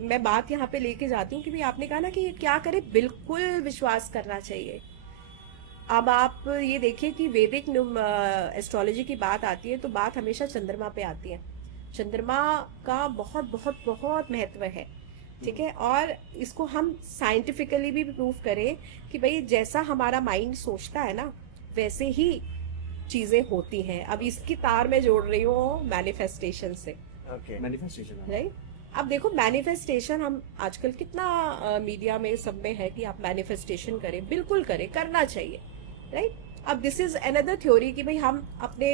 मैं बात यहाँ पे लेके जाती हूँ कि भाई आपने कहा ना कि क्या करे, बिल्कुल विश्वास करना चाहिए। अब आप ये देखिए कि वैदिक एस्ट्रोलॉजी की बात आती है तो बात हमेशा चंद्रमा पे आती है। चंद्रमा का बहुत बहुत बहुत महत्व है, ठीक है। और इसको हम साइंटिफिकली भी प्रूव करें कि भाई जैसा हमारा माइंड सोचता है ना वैसे ही चीजें होती हैं। अब इसकी तार मैं जोड़ रही हूँ मैनिफेस्टेशन से, ओके मैनिफेस्टेशन। राइट। अब देखो मैनिफेस्टेशन हम आजकल कितना मीडिया में सब में है कि आप मैनिफेस्टेशन करें, बिल्कुल करें, करना चाहिए, राइट। अब दिस इज अनदर थ्योरी कि भाई हम अपने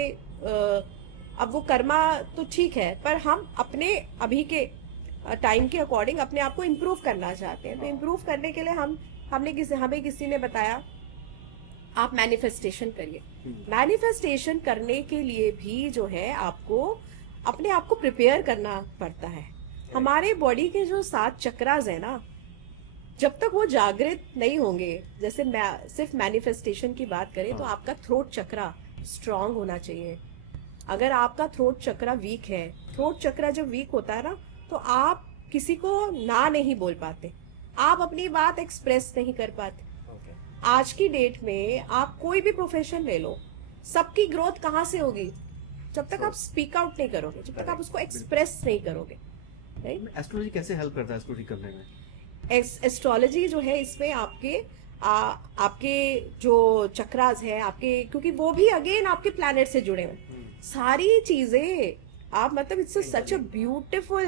अब वो कर्मा तो ठीक है पर हम अपने अभी के टाइम के अकॉर्डिंग अपने आप को इम्प्रूव करना चाहते हैं। तो इम्प्रूव करने के लिए हमें किसी ने बताया आप मैनिफेस्टेशन करिए। मैनिफेस्टेशन करने के लिए भी जो है आपको अपने आप को प्रिपेयर करना पड़ता है। हमारे बॉडी के जो 7 चक्रास है ना, जब तक वो जागृत नहीं होंगे, जैसे सिर्फ मैनिफेस्टेशन की बात करें तो आपका थ्रोट चक्रा स्ट्रांग होना चाहिए। अगर आपका थ्रोट चक्रा वीक है, थ्रोट चक्रा जब वीक होता है ना तो आप किसी को ना नहीं बोल पाते, आप अपनी बात एक्सप्रेस नहीं कर पाते। आज की डेट में आप कोई भी प्रोफेशन ले लो, सबकी ग्रोथ कहाँ से होगी? जब तक आप स्पीक आउट नहीं करोगे, जब तक आप उसको एक्सप्रेस नहीं करोगे, राइट। एस्ट्रोलॉजी कैसे हेल्प करता है इसको ठीक करने में? एस्ट्रोलॉजी जो है इसमें आपके जो चक्रास है आपके, क्योंकि वो भी अगेन आपके प्लैनेट से जुड़े हुए सारी चीजें, आप मतलब it's such a beautiful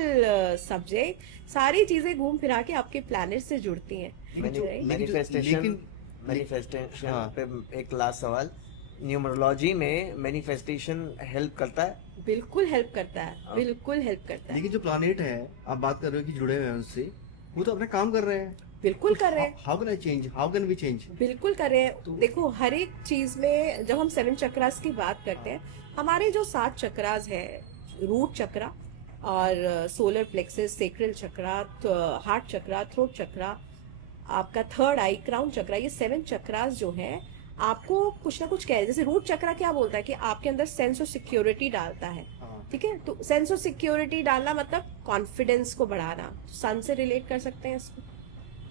subject. सारी चीजें घूम फिरा के आपके प्लैनेट से जुड़ती हैं, right? मैनिफेस्टेशन हाँ। पे एक लास्ट सवाल, न्यूमरोलॉजी में मैनिफेस्टेशन हेल्प करता है? बिल्कुल हेल्प करता है, बिल्कुल हेल्प करता है, लेकिन जो प्लानेट है आप बात कर रहे हो कि जुड़े हुए हैं उससे, वो तो अपना काम कर रहे हैं। बिल्कुल कर रहे हैं, how can I change, how can we change? बिल्कुल कर रहे हैं। देखो हर एक चीज में जब हम 7 चक्रास की बात करते हैं, हमारे जो 7 चक्रास है, रूट चक्रा और सोलर प्लेक्सस, सेक्रल चक्रा, हार्ट चक्रा, थ्रोट चक्रा, आपका थर्ड आई, क्राउन चक्रा, ये 7 चक्रास जो है आपको कुछ ना कुछ कह, जैसे रूट चक्रा क्या बोलता है कि आपके अंदर सेंस ऑफ सिक्योरिटी डालता है, ठीक है। तो सेंस ऑफ सिक्योरिटी डालना मतलब कॉन्फिडेंस को बढ़ाना, सन से रिलेट कर सकते हैं इसको,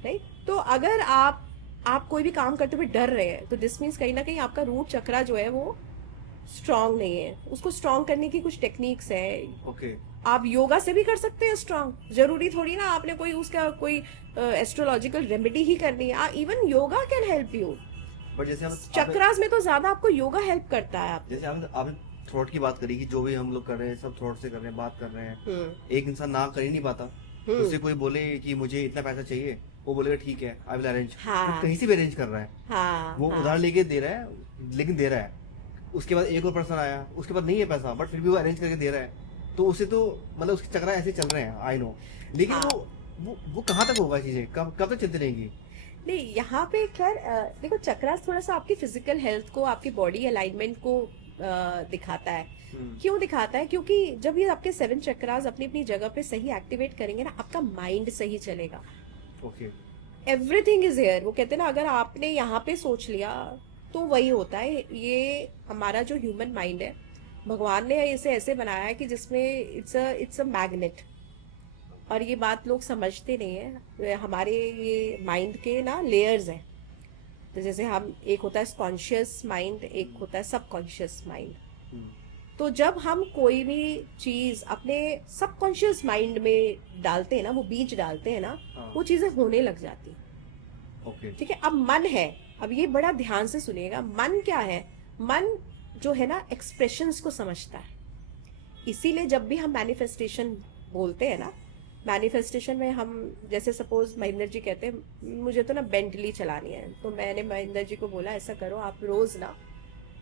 राइट। तो अगर आप कोई भी काम करते हुए डर रहे हैं तो दिस मीन्स कहीं ना कहीं आपका रूट चक्रा जो है वो स्ट्रांग नहीं है। उसको स्ट्रांग करने की कुछ टेक्निक्स है, ओके। आप योगा से भी कर सकते हैं स्ट्रांग। जरूरी थोड़ी ना आपने कोई उसका कोई एस्ट्रोलॉजिकल रेमेडी ही करनी है, even yoga can help you. But जैसे हम चक्रास में तो ज्यादा आपको योगा हेल्प करता है। जैसे आपने थ्रोट की बात करी कि जो भी हम लोग कर रहे हैं सब थ्रोट से कर रहे हैं, बात कर रहे हैं। एक इंसान ना कर ही नहीं पाता, उससे कोई बोले कि मुझे इतना पैसा चाहिए, वो बोलेगा ठीक है आई विल अरेंज, हाँ। कहीं से भी अरेंज कर रहा है, हाँ, वो हाँ, उधार लेके दे रहा है लेकिन दे रहा है। उसके बाद एक और पर्सन आया, उसके बाद नहीं है पैसा बट फिर भी वो अरेंज करके दे रहा है, तो उसे तो मतलब उसके चक्रा ऐसे चल रहे हैं, आई नो। लेकिन हाँ। वो कहाँ तक होगा, चीजें कब तक चलती रहेंगी? नहीं, यहाँ पे खैर देखो चक्रास थोड़ा सा आपकी फिजिकल हेल्थ को, आपकी बॉडी अलाइनमेंट को दिखाता है। क्यों दिखाता है? क्योंकि जब ये आपके 7 चक्रास अपनी अपनी जगह पे सही एक्टिवेट करेंगे ना, आपका माइंड सही चलेगा। ओके। एवरीथिंग इज हियर, वो कहते हैं ना, अगर आपने यहाँ पे सोच लिया तो वही होता है। ये हमारा जो ह्यूमन माइंड है, भगवान ने इसे ऐसे बनाया है कि जिसमें इट्स अ मैग्नेट। और ये बात लोग समझते नहीं है। हमारे ये माइंड के ना लेयर्स हैं। तो जैसे हम, एक होता है कॉन्शियस माइंड, एक होता है सबकॉन्शियस माइंड। तो जब हम कोई भी चीज अपने सबकॉन्शियस माइंड में डालते हैं ना, वो बीज डालते हैं ना, वो चीजें होने लग जाती हैं। ओके। ठीक है। अब मन है, अब ये बड़ा ध्यान से सुनिएगा, मन क्या है? मन जो है ना एक्सप्रेशंस को समझता है। इसीलिए जब भी हम मैनिफेस्टेशन बोलते हैं ना, मैनिफेस्टेशन में हम, जैसे सपोज महेंद्र जी कहते हैं मुझे तो ना बेंटली चलानी है, तो मैंने महेंद्र जी को बोला ऐसा करो, आप रोज ना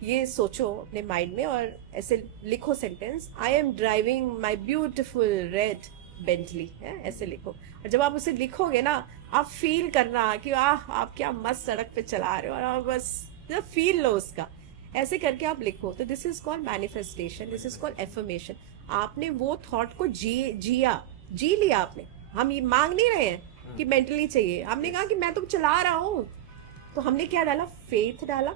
ये सोचो अपने माइंड में और ऐसे लिखो sentence, I am driving my beautiful red Bentley, है ऐसे लिखो। और जब आप उसे लिखोगे ना, आप फील करना कि आप क्या मस्त सड़क पे चला रहे हो, और आप बस फील लो उसका, ऐसे करके आप लिखो। तो this is called manifestation, this is called affirmation. आपने वो थॉट को जी लिया आपने। हम ये मांग नहीं रहे हैं कि मेंटली चाहिए, हमने कहा कि मैं तो चला रहा हूँ। तो हमने क्या डाला? फेथ डाला,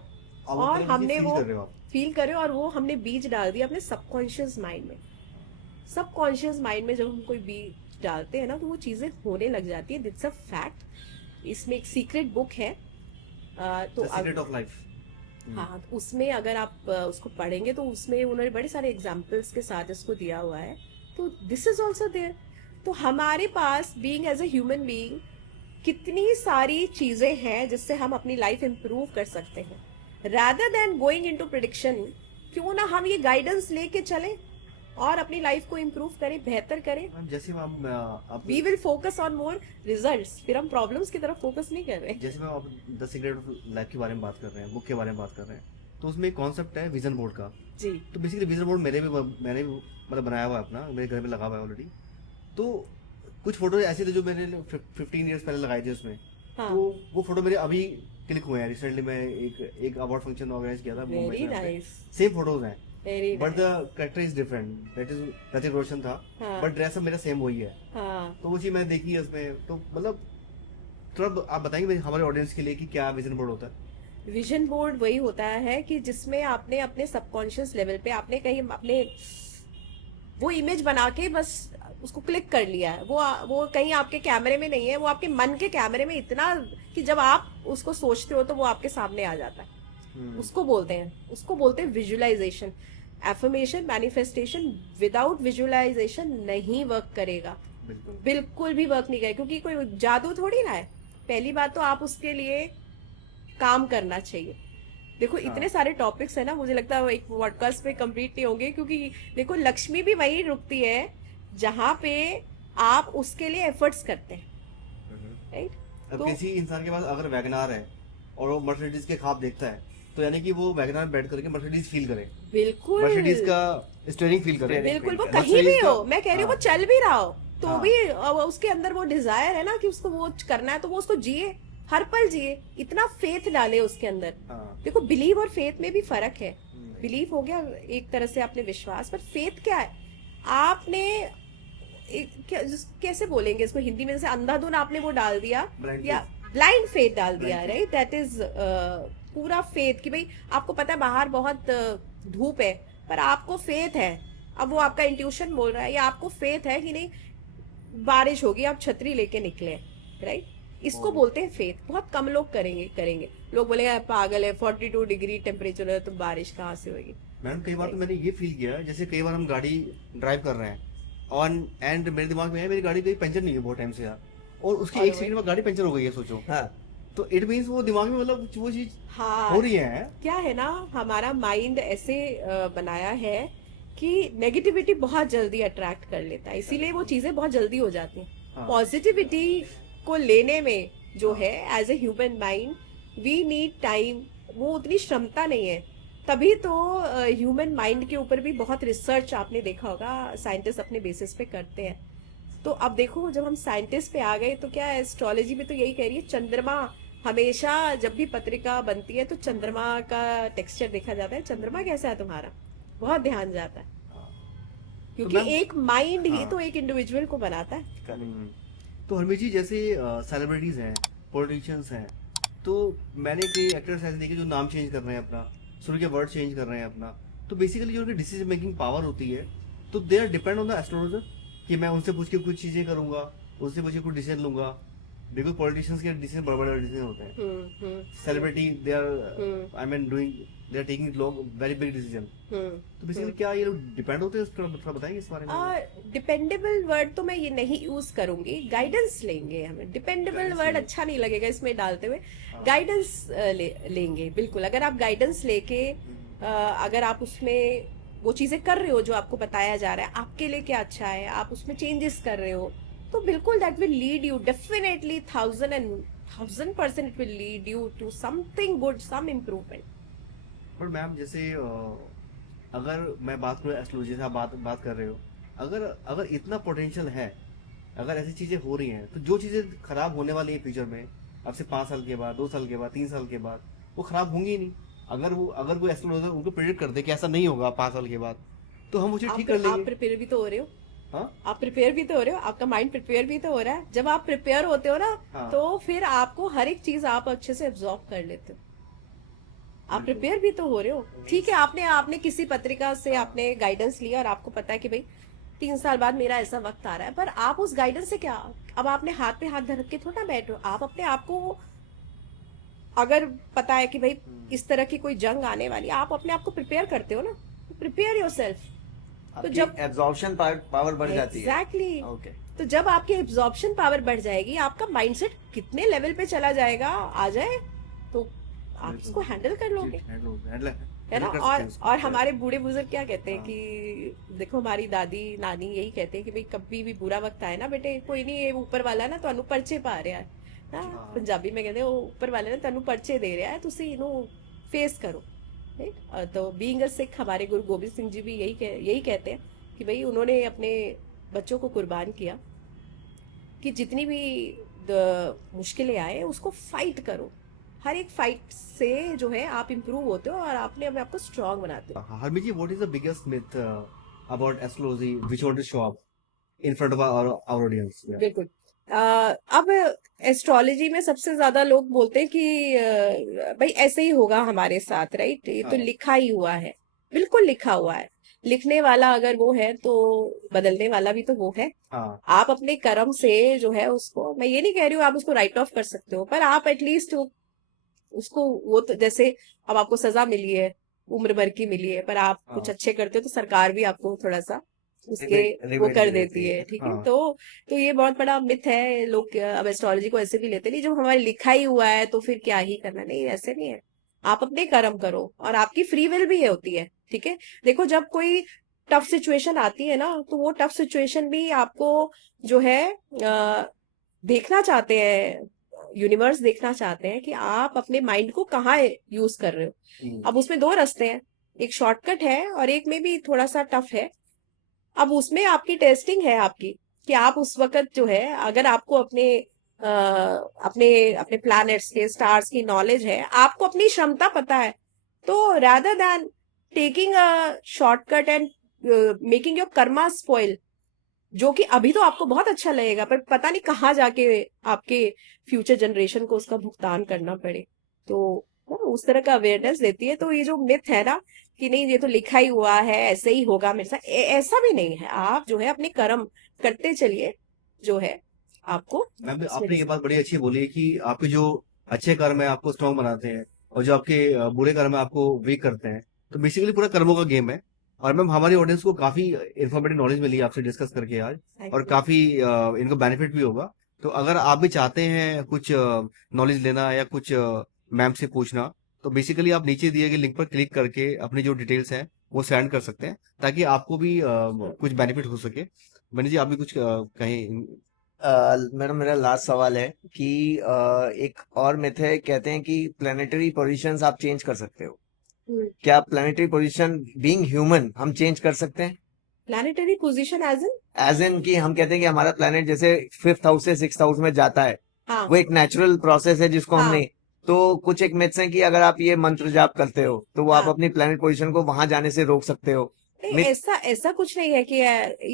और हमने वो फील करे, और वो हमने बीज डाल दिया अपने सबकॉन्शियस माइंड में। सबकॉन्शियस माइंड में जब हम कोई बीज डालते हैं ना, तो वो चीजें होने लग जाती है। It's a fact. इसमें एक सीक्रेट बुक है, तो सीक्रेट ऑफ लाइफ। हाँ, तो उसमें अगर आप उसको पढ़ेंगे तो उसमें उन्होंने बड़े सारे एग्जाम्पल्स के साथ इसको दिया हुआ है, तो दिस इज ऑल्सो देयर। तो हमारे पास being as a human being कितनी सारी चीजें हैं जिससे हम अपनी लाइफ इंप्रूव कर सकते हैं, rather then going into prediction. क्यों ना हम ये गाइडेंस लेके चलें और अपनी लाइफ को इम्प्रूव करें, बेहतर करें। मैम जैसे मैम आप we will focus on more results, फिर हम प्रॉब्लम्स की तरफ फोकस नहीं कर रहे। जैसे मैम आप द सीक्रेट ऑफ लाइफ के बारे में बात कर रहे हैं, बुक के बारे में बात कर रहे हैं, तो उसमें एक कॉन्सेप्ट है विजन बोर्ड का। जी। तो बेसिकली विजन बोर्ड मैंने भी मतलब बनाया हुआ है अपना, मेरे घर में लगा हुआ है ऑलरेडी। तो कुछ फोटो ऐसे थे जो मैंने 15 ईयर्स पहले लगाए थे उसमें। हाँ। तो वो फोटो मेरे अभी क्लिक हुए हैं रिसेंटली। मैं एक अवार्ड फंक्शन ऑर्गेनाइज किया था वेरी नाइस, सेम फोटोज हैं very but the character is different. That is Hrithik Roshan था हाँ। बट ड्रेस अब मेरा सेम वही है। हाँ। तो वो चीज मैंने देखी है उसमें। तो मतलब थोड़ा आप बताएंगे हमारे ऑडियंस के लिए कि क्या विजन बोर्ड होता है? विजन बोर्ड वही होता है कि जिसमें आपने अपने सबकॉन्शियस लेवल पे आपने कहीं अपने वो इमेज बना के बस उसको क्लिक कर लिया है। वो कहीं आपके कैमरे में नहीं है, वो आपके मन के कैमरे में इतना कि जब आप उसको सोचते हो तो वो आपके सामने आ जाता है। उसको बोलते हैं visualisation. Affirmation, manifestation without visualisation नहीं वर्क करेगा, बिल्कुल बिल्कुल भी वर्क नहीं करेगा, क्योंकि कोई जादू थोड़ी ना है। पहली बात तो आप उसके लिए काम करना चाहिए। देखो इतने सारे टॉपिक्स है ना, मुझे लगता है वो एक पॉडकास्ट पे कंप्लीट नहीं होंगे, क्योंकि देखो लक्ष्मी भी वहीं रुकती है जहां पे आप उसके लिए एफर्ट्स करते हैं, राइट? अब तो किसी इंसान के पास अगर वैगनार है और वो मर्सिडीज के ख्वाब देखता है, तो यानी कि वो वैगनार में बैठ करके मर्सिडीज फील करे, बिल्कुल मर्सिडीज का स्टीयरिंग फील करे। बिल्कुल, वो Mercedes कहीं भी का- हो, मैं कह रही हूँ वो हाँ। चल भी रहा हो तो हाँ। भी उसके अंदर वो डिजायर है ना कि उसको वो करना है, तो वो उसको जिए, हर पल जिए, इतना फेथ डाले उसके अंदर। हाँ। देखो बिलीव और फेथ में भी फर्क है। बिलीव हो गया एक तरह से आपने विश्वास, पर फेथ क्या है? आपने कैसे बोलेंगे इसको हिंदी में, जैसे अंधाधुन आपने वो डाल दिया Blind या ब्लाइंड फेथ डाल दिया, Blind राइट? दैट इज पूरा फेथ कि भाई आपको पता है बाहर बहुत धूप है, पर आपको फेथ है, अब वो आपका इंट्यूशन बोल रहा है, या आपको फेथ है कि नहीं बारिश होगी, आप छतरी लेके निकले, राइट? इसको बोलते हैं फेथ। बहुत कम लोग करेंगे। लोग बोलेंगे पागल है, 42 डिग्री टेम्परेचर है तो बारिश कहाँ से होगी? मैडम कई बार तो मैंने ये फील किया है, जैसे कई बार हम गाड़ी ड्राइव कर रहे हैं ऑन एंड मेरे दिमाग में है मेरी गाड़ी कहीं पंचर नहीं है बहुत टाइम से यार, और उसकी एक सेकंड में गाड़ी पंचर हो गई है, सोचो। हाँ। तो इट मीन्स वो दिमाग में मतलब वो चीज हाँ, हो रही है। क्या है ना, हमारा माइंड ऐसे बनाया है कि नेगेटिविटी बहुत जल्दी अट्रैक्ट कर लेता है, इसीलिए वो चीजें बहुत जल्दी हो जाती हैं। हाँ। पॉजिटिविटी को लेने में जो है as a human mind we need time, वो उतनी क्षमता नहीं है। तभी तो ह्यूमन माइंड के ऊपर भी बहुत रिसर्च आपने देखा होगा साइंटिस्ट अपने बेसिस पे करते हैं। तो अब देखो जब हम साइंटिस्ट पे आ गए तो क्या एस्ट्रोलॉजी में तो यही कह रही है, चंद्रमा हमेशा जब भी पत्रिका बनती है तो चंद्रमा का टेक्सचर देखा जाता है, चंद्रमा कैसा है तुम्हारा, बहुत ध्यान जाता है, क्योंकि मैम- एक माइंड ही हाँ। तो एक इंडिविजुअल को बनाता है। तो हरमीत जी जैसे सेलिब्रिटीज हैं, पॉलिटिशियंस हैं, तो मैंने कई एक्टर्स ऐसे देखे जो नाम चेंज कर रहे हैं अपना, शुरू के वर्ड चेंज कर रहे हैं अपना। तो बेसिकली जो उनकी डिसीजन मेकिंग पावर होती है, तो they are depend on the astrologer कि मैं उनसे पूछ के कुछ चीजें करूंगा, उनसे पूछ के कुछ डिसीजन लूंगा। बिकॉज पॉलिटिशियंस के डिसीजन बड़े बड़े डिसीजन होते हैं। Celebrity they are I mean doing they are taking लोग वेरी बिग डिसीजन। तो बेसिकली क्या ये लोग डिपेंड होते हैं, थोड़ा बताएंगे इस बारे में? डिपेंडेबल वर्ड तो मैं ये नहीं यूज करूंगी, गाइडेंस लेंगे। हमें डिपेंडेबल वर्ड अच्छा नहीं लगेगा इसमें डालते हुए, गाइडेंस लेंगे बिल्कुल। अगर आप गाइडेंस लेके अगर आप उसमें वो चीजें कर रहे हो जो आपको बताया जा रहा है, आपके लिए क्या अच्छा है, आप उसमें चेंजेस कर रहे हो, तो बिल्कुल that will lead you definitely 1000% it will lead you to something good, some improvement. पर मैम जैसे अगर मैं बात करूँ एस्ट्रोलॉजी से आप बात कर रहे हो, अगर इतना पोटेंशियल है, अगर ऐसी चीजें हो रही हैं, तो जो चीजें खराब होने वाली है फ्यूचर में, अब से 5 साल के बाद, 2 साल के बाद, 3 साल के बाद, वो खराब होंगी ही नहीं। अगर कोई एस्ट्रोलॉजर उनको प्रेडिक्ट कर दे कि ऐसा नहीं होगा 5 साल के बाद, तो हम उसे ठीक कर आप लेंगे। प्रिपेयर भी तो हो रहे हो, हाँ आप प्रिपेयर भी तो हो रहे हो, आपका माइंड प्रिपेयर भी तो हो रहा है। जब आप प्रिपेयर होते हो ना, हाँ। तो फिर आपको हर एक चीज आप अच्छे से एब्जॉर्ब कर लेते हो। आप प्रिपेयर भी तो हो रहे हो। ठीक है, आपने किसी पत्रिका से आपने गाइडेंस लिया और आपको पता है कि भाई 3 साल बाद मेरा ऐसा वक्त आ रहा है, पर आप उस गाइडेंस से क्या, अब आपने हाथ पे हाथ धर के थोड़ा बैठो, आप अपने आप को अगर पता है कि भाई इस तरह की कोई जंग आने वाली है, आप अपने आप को प्रिपेयर करते हो ना, प्रिपेयर योरसेल्फ। तो आपकी जब एब्जॉर्प्शन पावर बढ़ जाती है। Exactly okay. तो जब आपकी एब्जॉर्प्शन पावर बढ़ जाएगी, आपका माइंडसेट कितने लेवल पे चला जाएगा, आ जाए, तो आप इसको हैंडल कर लोगे, है ना। और हमारे बूढ़े बुजुर्ग क्या कहते हैं कि देखो, हमारी दादी नानी यही कहते हैं कि भाई कभी भी बुरा वक्त आए ना बेटे, कोई नहीं, ये ऊपर वाला ना ਤੁਹਾਨੂੰ ਪਰਚੇ ਪਾ ਰਿਹਾ ਹੈ ਨਾ, पंजाबी में कहते हैं वो ऊपर वाले ने ਤੁਹਾਨੂੰ ਪਰਚੇ दे रहा है, ਤੁਸੀਂ ਇਹਨੂੰ फेस करो, राइट। तो बीइंग अ सिख, हमारे गुरु गोबिंद सिंह जी भी यही कहते हैं कि भाई उन्होंने अपने बच्चों को कुर्बान किया कि जितनी भी मुश्किलें आए उसको फाइट करो, हर एक फाइट से जो है आप इम्प्रूव होते हो और आपने अपने आप को स्ट्रांग बनाते हो। Harmeet ji, what is the biggest myth about astrology which you want to show up in front of our audience? Yeah. बिल्कुल। अब एस्ट्रोलॉजी में सबसे ज्यादा लोग बोलते हैं कि भाई ऐसे ही होगा हमारे साथ, राइट, ये तो हाँ। लिखा ही हुआ है। बिल्कुल लिखा हुआ है। लिखने वाला अगर वो है तो बदलने वाला भी तो वो है। हाँ, आप अपने कर्म से जो है उसको, मैं ये नहीं कह रही हूँ आप उसको राइट ऑफ कर सकते हो, पर आप एटलीस्ट उसको, वो तो जैसे अब आपको सजा मिली है, उम्र भर की मिली है, पर आप हाँ। कुछ अच्छे करते हो तो सरकार भी आपको थोड़ा सा उसके वो रिवेट कर देती देती है, है। ठीक है। हाँ। तो ये बहुत बड़ा मिथ है। लोग अब एस्ट्रोलॉजी को ऐसे भी लेते नहीं, जब हमारे लिखा ही हुआ है तो फिर क्या ही करना, नहीं, ऐसे नहीं है। आप अपने कर्म करो और आपकी फ्री विल भी होती है, ठीक है। देखो, जब कोई टफ सिचुएशन आती है ना, तो वो टफ सिचुएशन भी आपको जो है देखना चाहते हैं, यूनिवर्स देखना चाहते हैं कि आप अपने माइंड को कहाँ यूज कर रहे हो। अब उसमें दो रास्ते हैं, एक शॉर्टकट है और एक में भी थोड़ा सा टफ है। अब उसमें आपकी टेस्टिंग है आपकी, कि आप उस वक्त जो है, अगर आपको अपने अपने प्लैनेट्स के, स्टार्स की नॉलेज है, आपको अपनी क्षमता पता है, तो rather than taking a shortcut and making your Karma spoil, जो कि अभी तो आपको बहुत अच्छा लगेगा पर पता नहीं कहाँ जाके आपके फ्यूचर जनरेशन को उसका भुगतान करना पड़े, तो उस तरह का अवेयरनेस देती है। तो ये जो मिथ है ना कि नहीं ये तो लिखा ही हुआ है, ऐसे ही होगा मेरे साथ, ऐसा भी नहीं है। आप जो है अपने कर्म करते चलिए, जो है आपको मैम उसमें आपने ये बात बड़ी अच्छी बोली है कि आपके जो अच्छे कर्म है आपको स्ट्रांग बनाते हैं और जो आपके बुरे कर्म है आपको वीक करते हैं। तो बेसिकली पूरा कर्मों का गेम है। और मैम हमारी ऑडियंस को काफी इन्फॉर्मेटिव नॉलेज मिली आपसे डिस्कस करके आज, और काफी इनको बेनिफिट भी होगा। तो अगर आप भी चाहते हैं कुछ नॉलेज लेना या कुछ मैम से पूछना, तो बेसिकली आप नीचे दिए गए लिंक पर क्लिक करके अपनी जो डिटेल्स हैं वो सेंड कर सकते हैं, ताकि आपको भी कुछ बेनिफिट हो सके। मनीष जी, आप भी कुछ कहें। मैडम, मेरा लास्ट सवाल है कि एक और मिथ है, कहते हैं कि प्लानिटरी पोजीशंस आप चेंज कर सकते हो। क्या प्लानिटरी पोजीशन बीइंग ह्यूमन हम चेंज कर सकते हैं? प्लैनेटरी पोजीशन एज इन कि हम कहते हैं कि हमारा प्लेनेट जैसे 5th हाउस से 6th हाउस में जाता है, हाँ वो एक नेचुरल प्रोसेस है जिसको हाँ। हमने, तो कुछ एक मिथ्स हैं कि अगर आप ये मंत्र जाप करते हो तो वो आप हाँ। अपनी प्लेनेट पोजीशन को वहां जाने से रोक सकते हो। नहीं, Myth- ऐसा कुछ नहीं है कि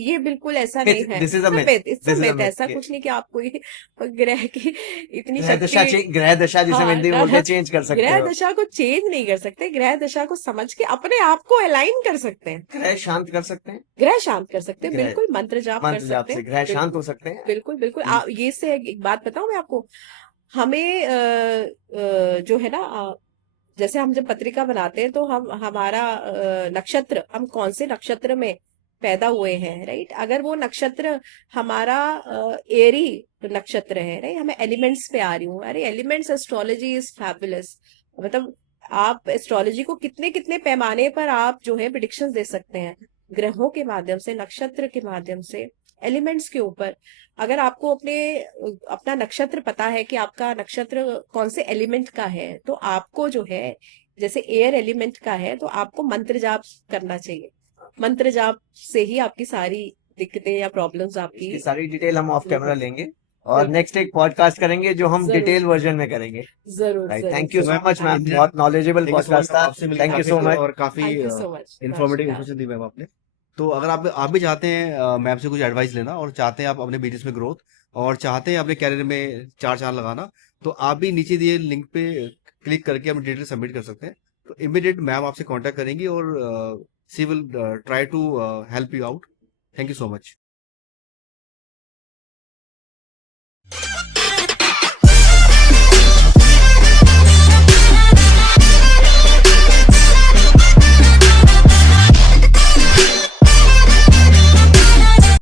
ये बिल्कुल ऐसा नहीं है। This is a myth. It's a This is a myth. myth. ऐसा Yeah. कुछ नहीं कि आप कोई ग्रह की इतनी ग्रह दशा शक्ति, ग्रह दशा जिसे हम हाँ, हिंदी में बोलते हैं, चेंज कर सकते ग्रह हो। दशा को चेंज नहीं कर सकते। ग्रह दशा को समझ के अपने आप को अलाइन कर सकते हैं, ग्रह शांत कर सकते हैं, ग्रह शांत कर सकते हैं, ग्रह- बिल्कुल मंत्र जाप कर मंत्र जाप सकते से हैं, ग्रह शांत बिल्कुल हो सकते हैं। बिल्कुल बिल्कुल। ये से एक बात बताऊं मैं आपको, हमें जो है ना, जैसे हम जब पत्रिका बनाते हैं तो हम हमारा नक्षत्र, हम कौन से नक्षत्र में पैदा हुए हैं, राइट, अगर वो नक्षत्र हमारा एरी नक्षत्र है, राइट, हमें एलिमेंट्स पे आ रही हूँ। अरे एलिमेंट्स, एस्ट्रोलॉजी इज फैबुलस। मतलब आप एस्ट्रोलॉजी को कितने कितने पैमाने पर आप जो है प्रिडिक्शंस दे सकते हैं, ग्रहों के माध्यम से, नक्षत्र के माध्यम से, एलिमेंट्स के ऊपर। अगर आपको अपना नक्षत्र पता है कि आपका नक्षत्र कौन से एलिमेंट का है, तो आपको जो है जैसे एयर एलिमेंट का है, तो आपको मंत्र जाप करना चाहिए। मंत्र जाप से ही आपकी सारी दिक्कतें या प्रॉब्लम्स आपकी इसकी सारी डिटेल हम ऑफ कैमरा लेंगे और बिल्कुल। नेक्स्ट एक पॉडकास्ट करेंगे जो हम जरूर। डिटेल वर्जन में करेंगे। जरूर राइट, जरूर थैंक यू सो जरूर। मच मैम, इंदिरा, बहुत knowledgeable thank you so much podcast था। आपसे मिलकर थैंक यू काफी सो मच और काफी thank you so much. Informative information the ma'am आपने। तो अगर आप भी चाहते हैं मैम से कुछ एडवाइस लेना, और चाहते हैं आप अपने बिजनेस में ग्रोथ, और चाहते हैं अपने कैरियर में 4 चांद लगाना, तो आप भी नीचे दिए लिंक पे क्लिक करके अपनी डिटेल सबमिट कर सकते हैं। तो इमीडिएट मैम आपसे कांटेक्ट करेंगी और she will try to help you out. Thank you so much.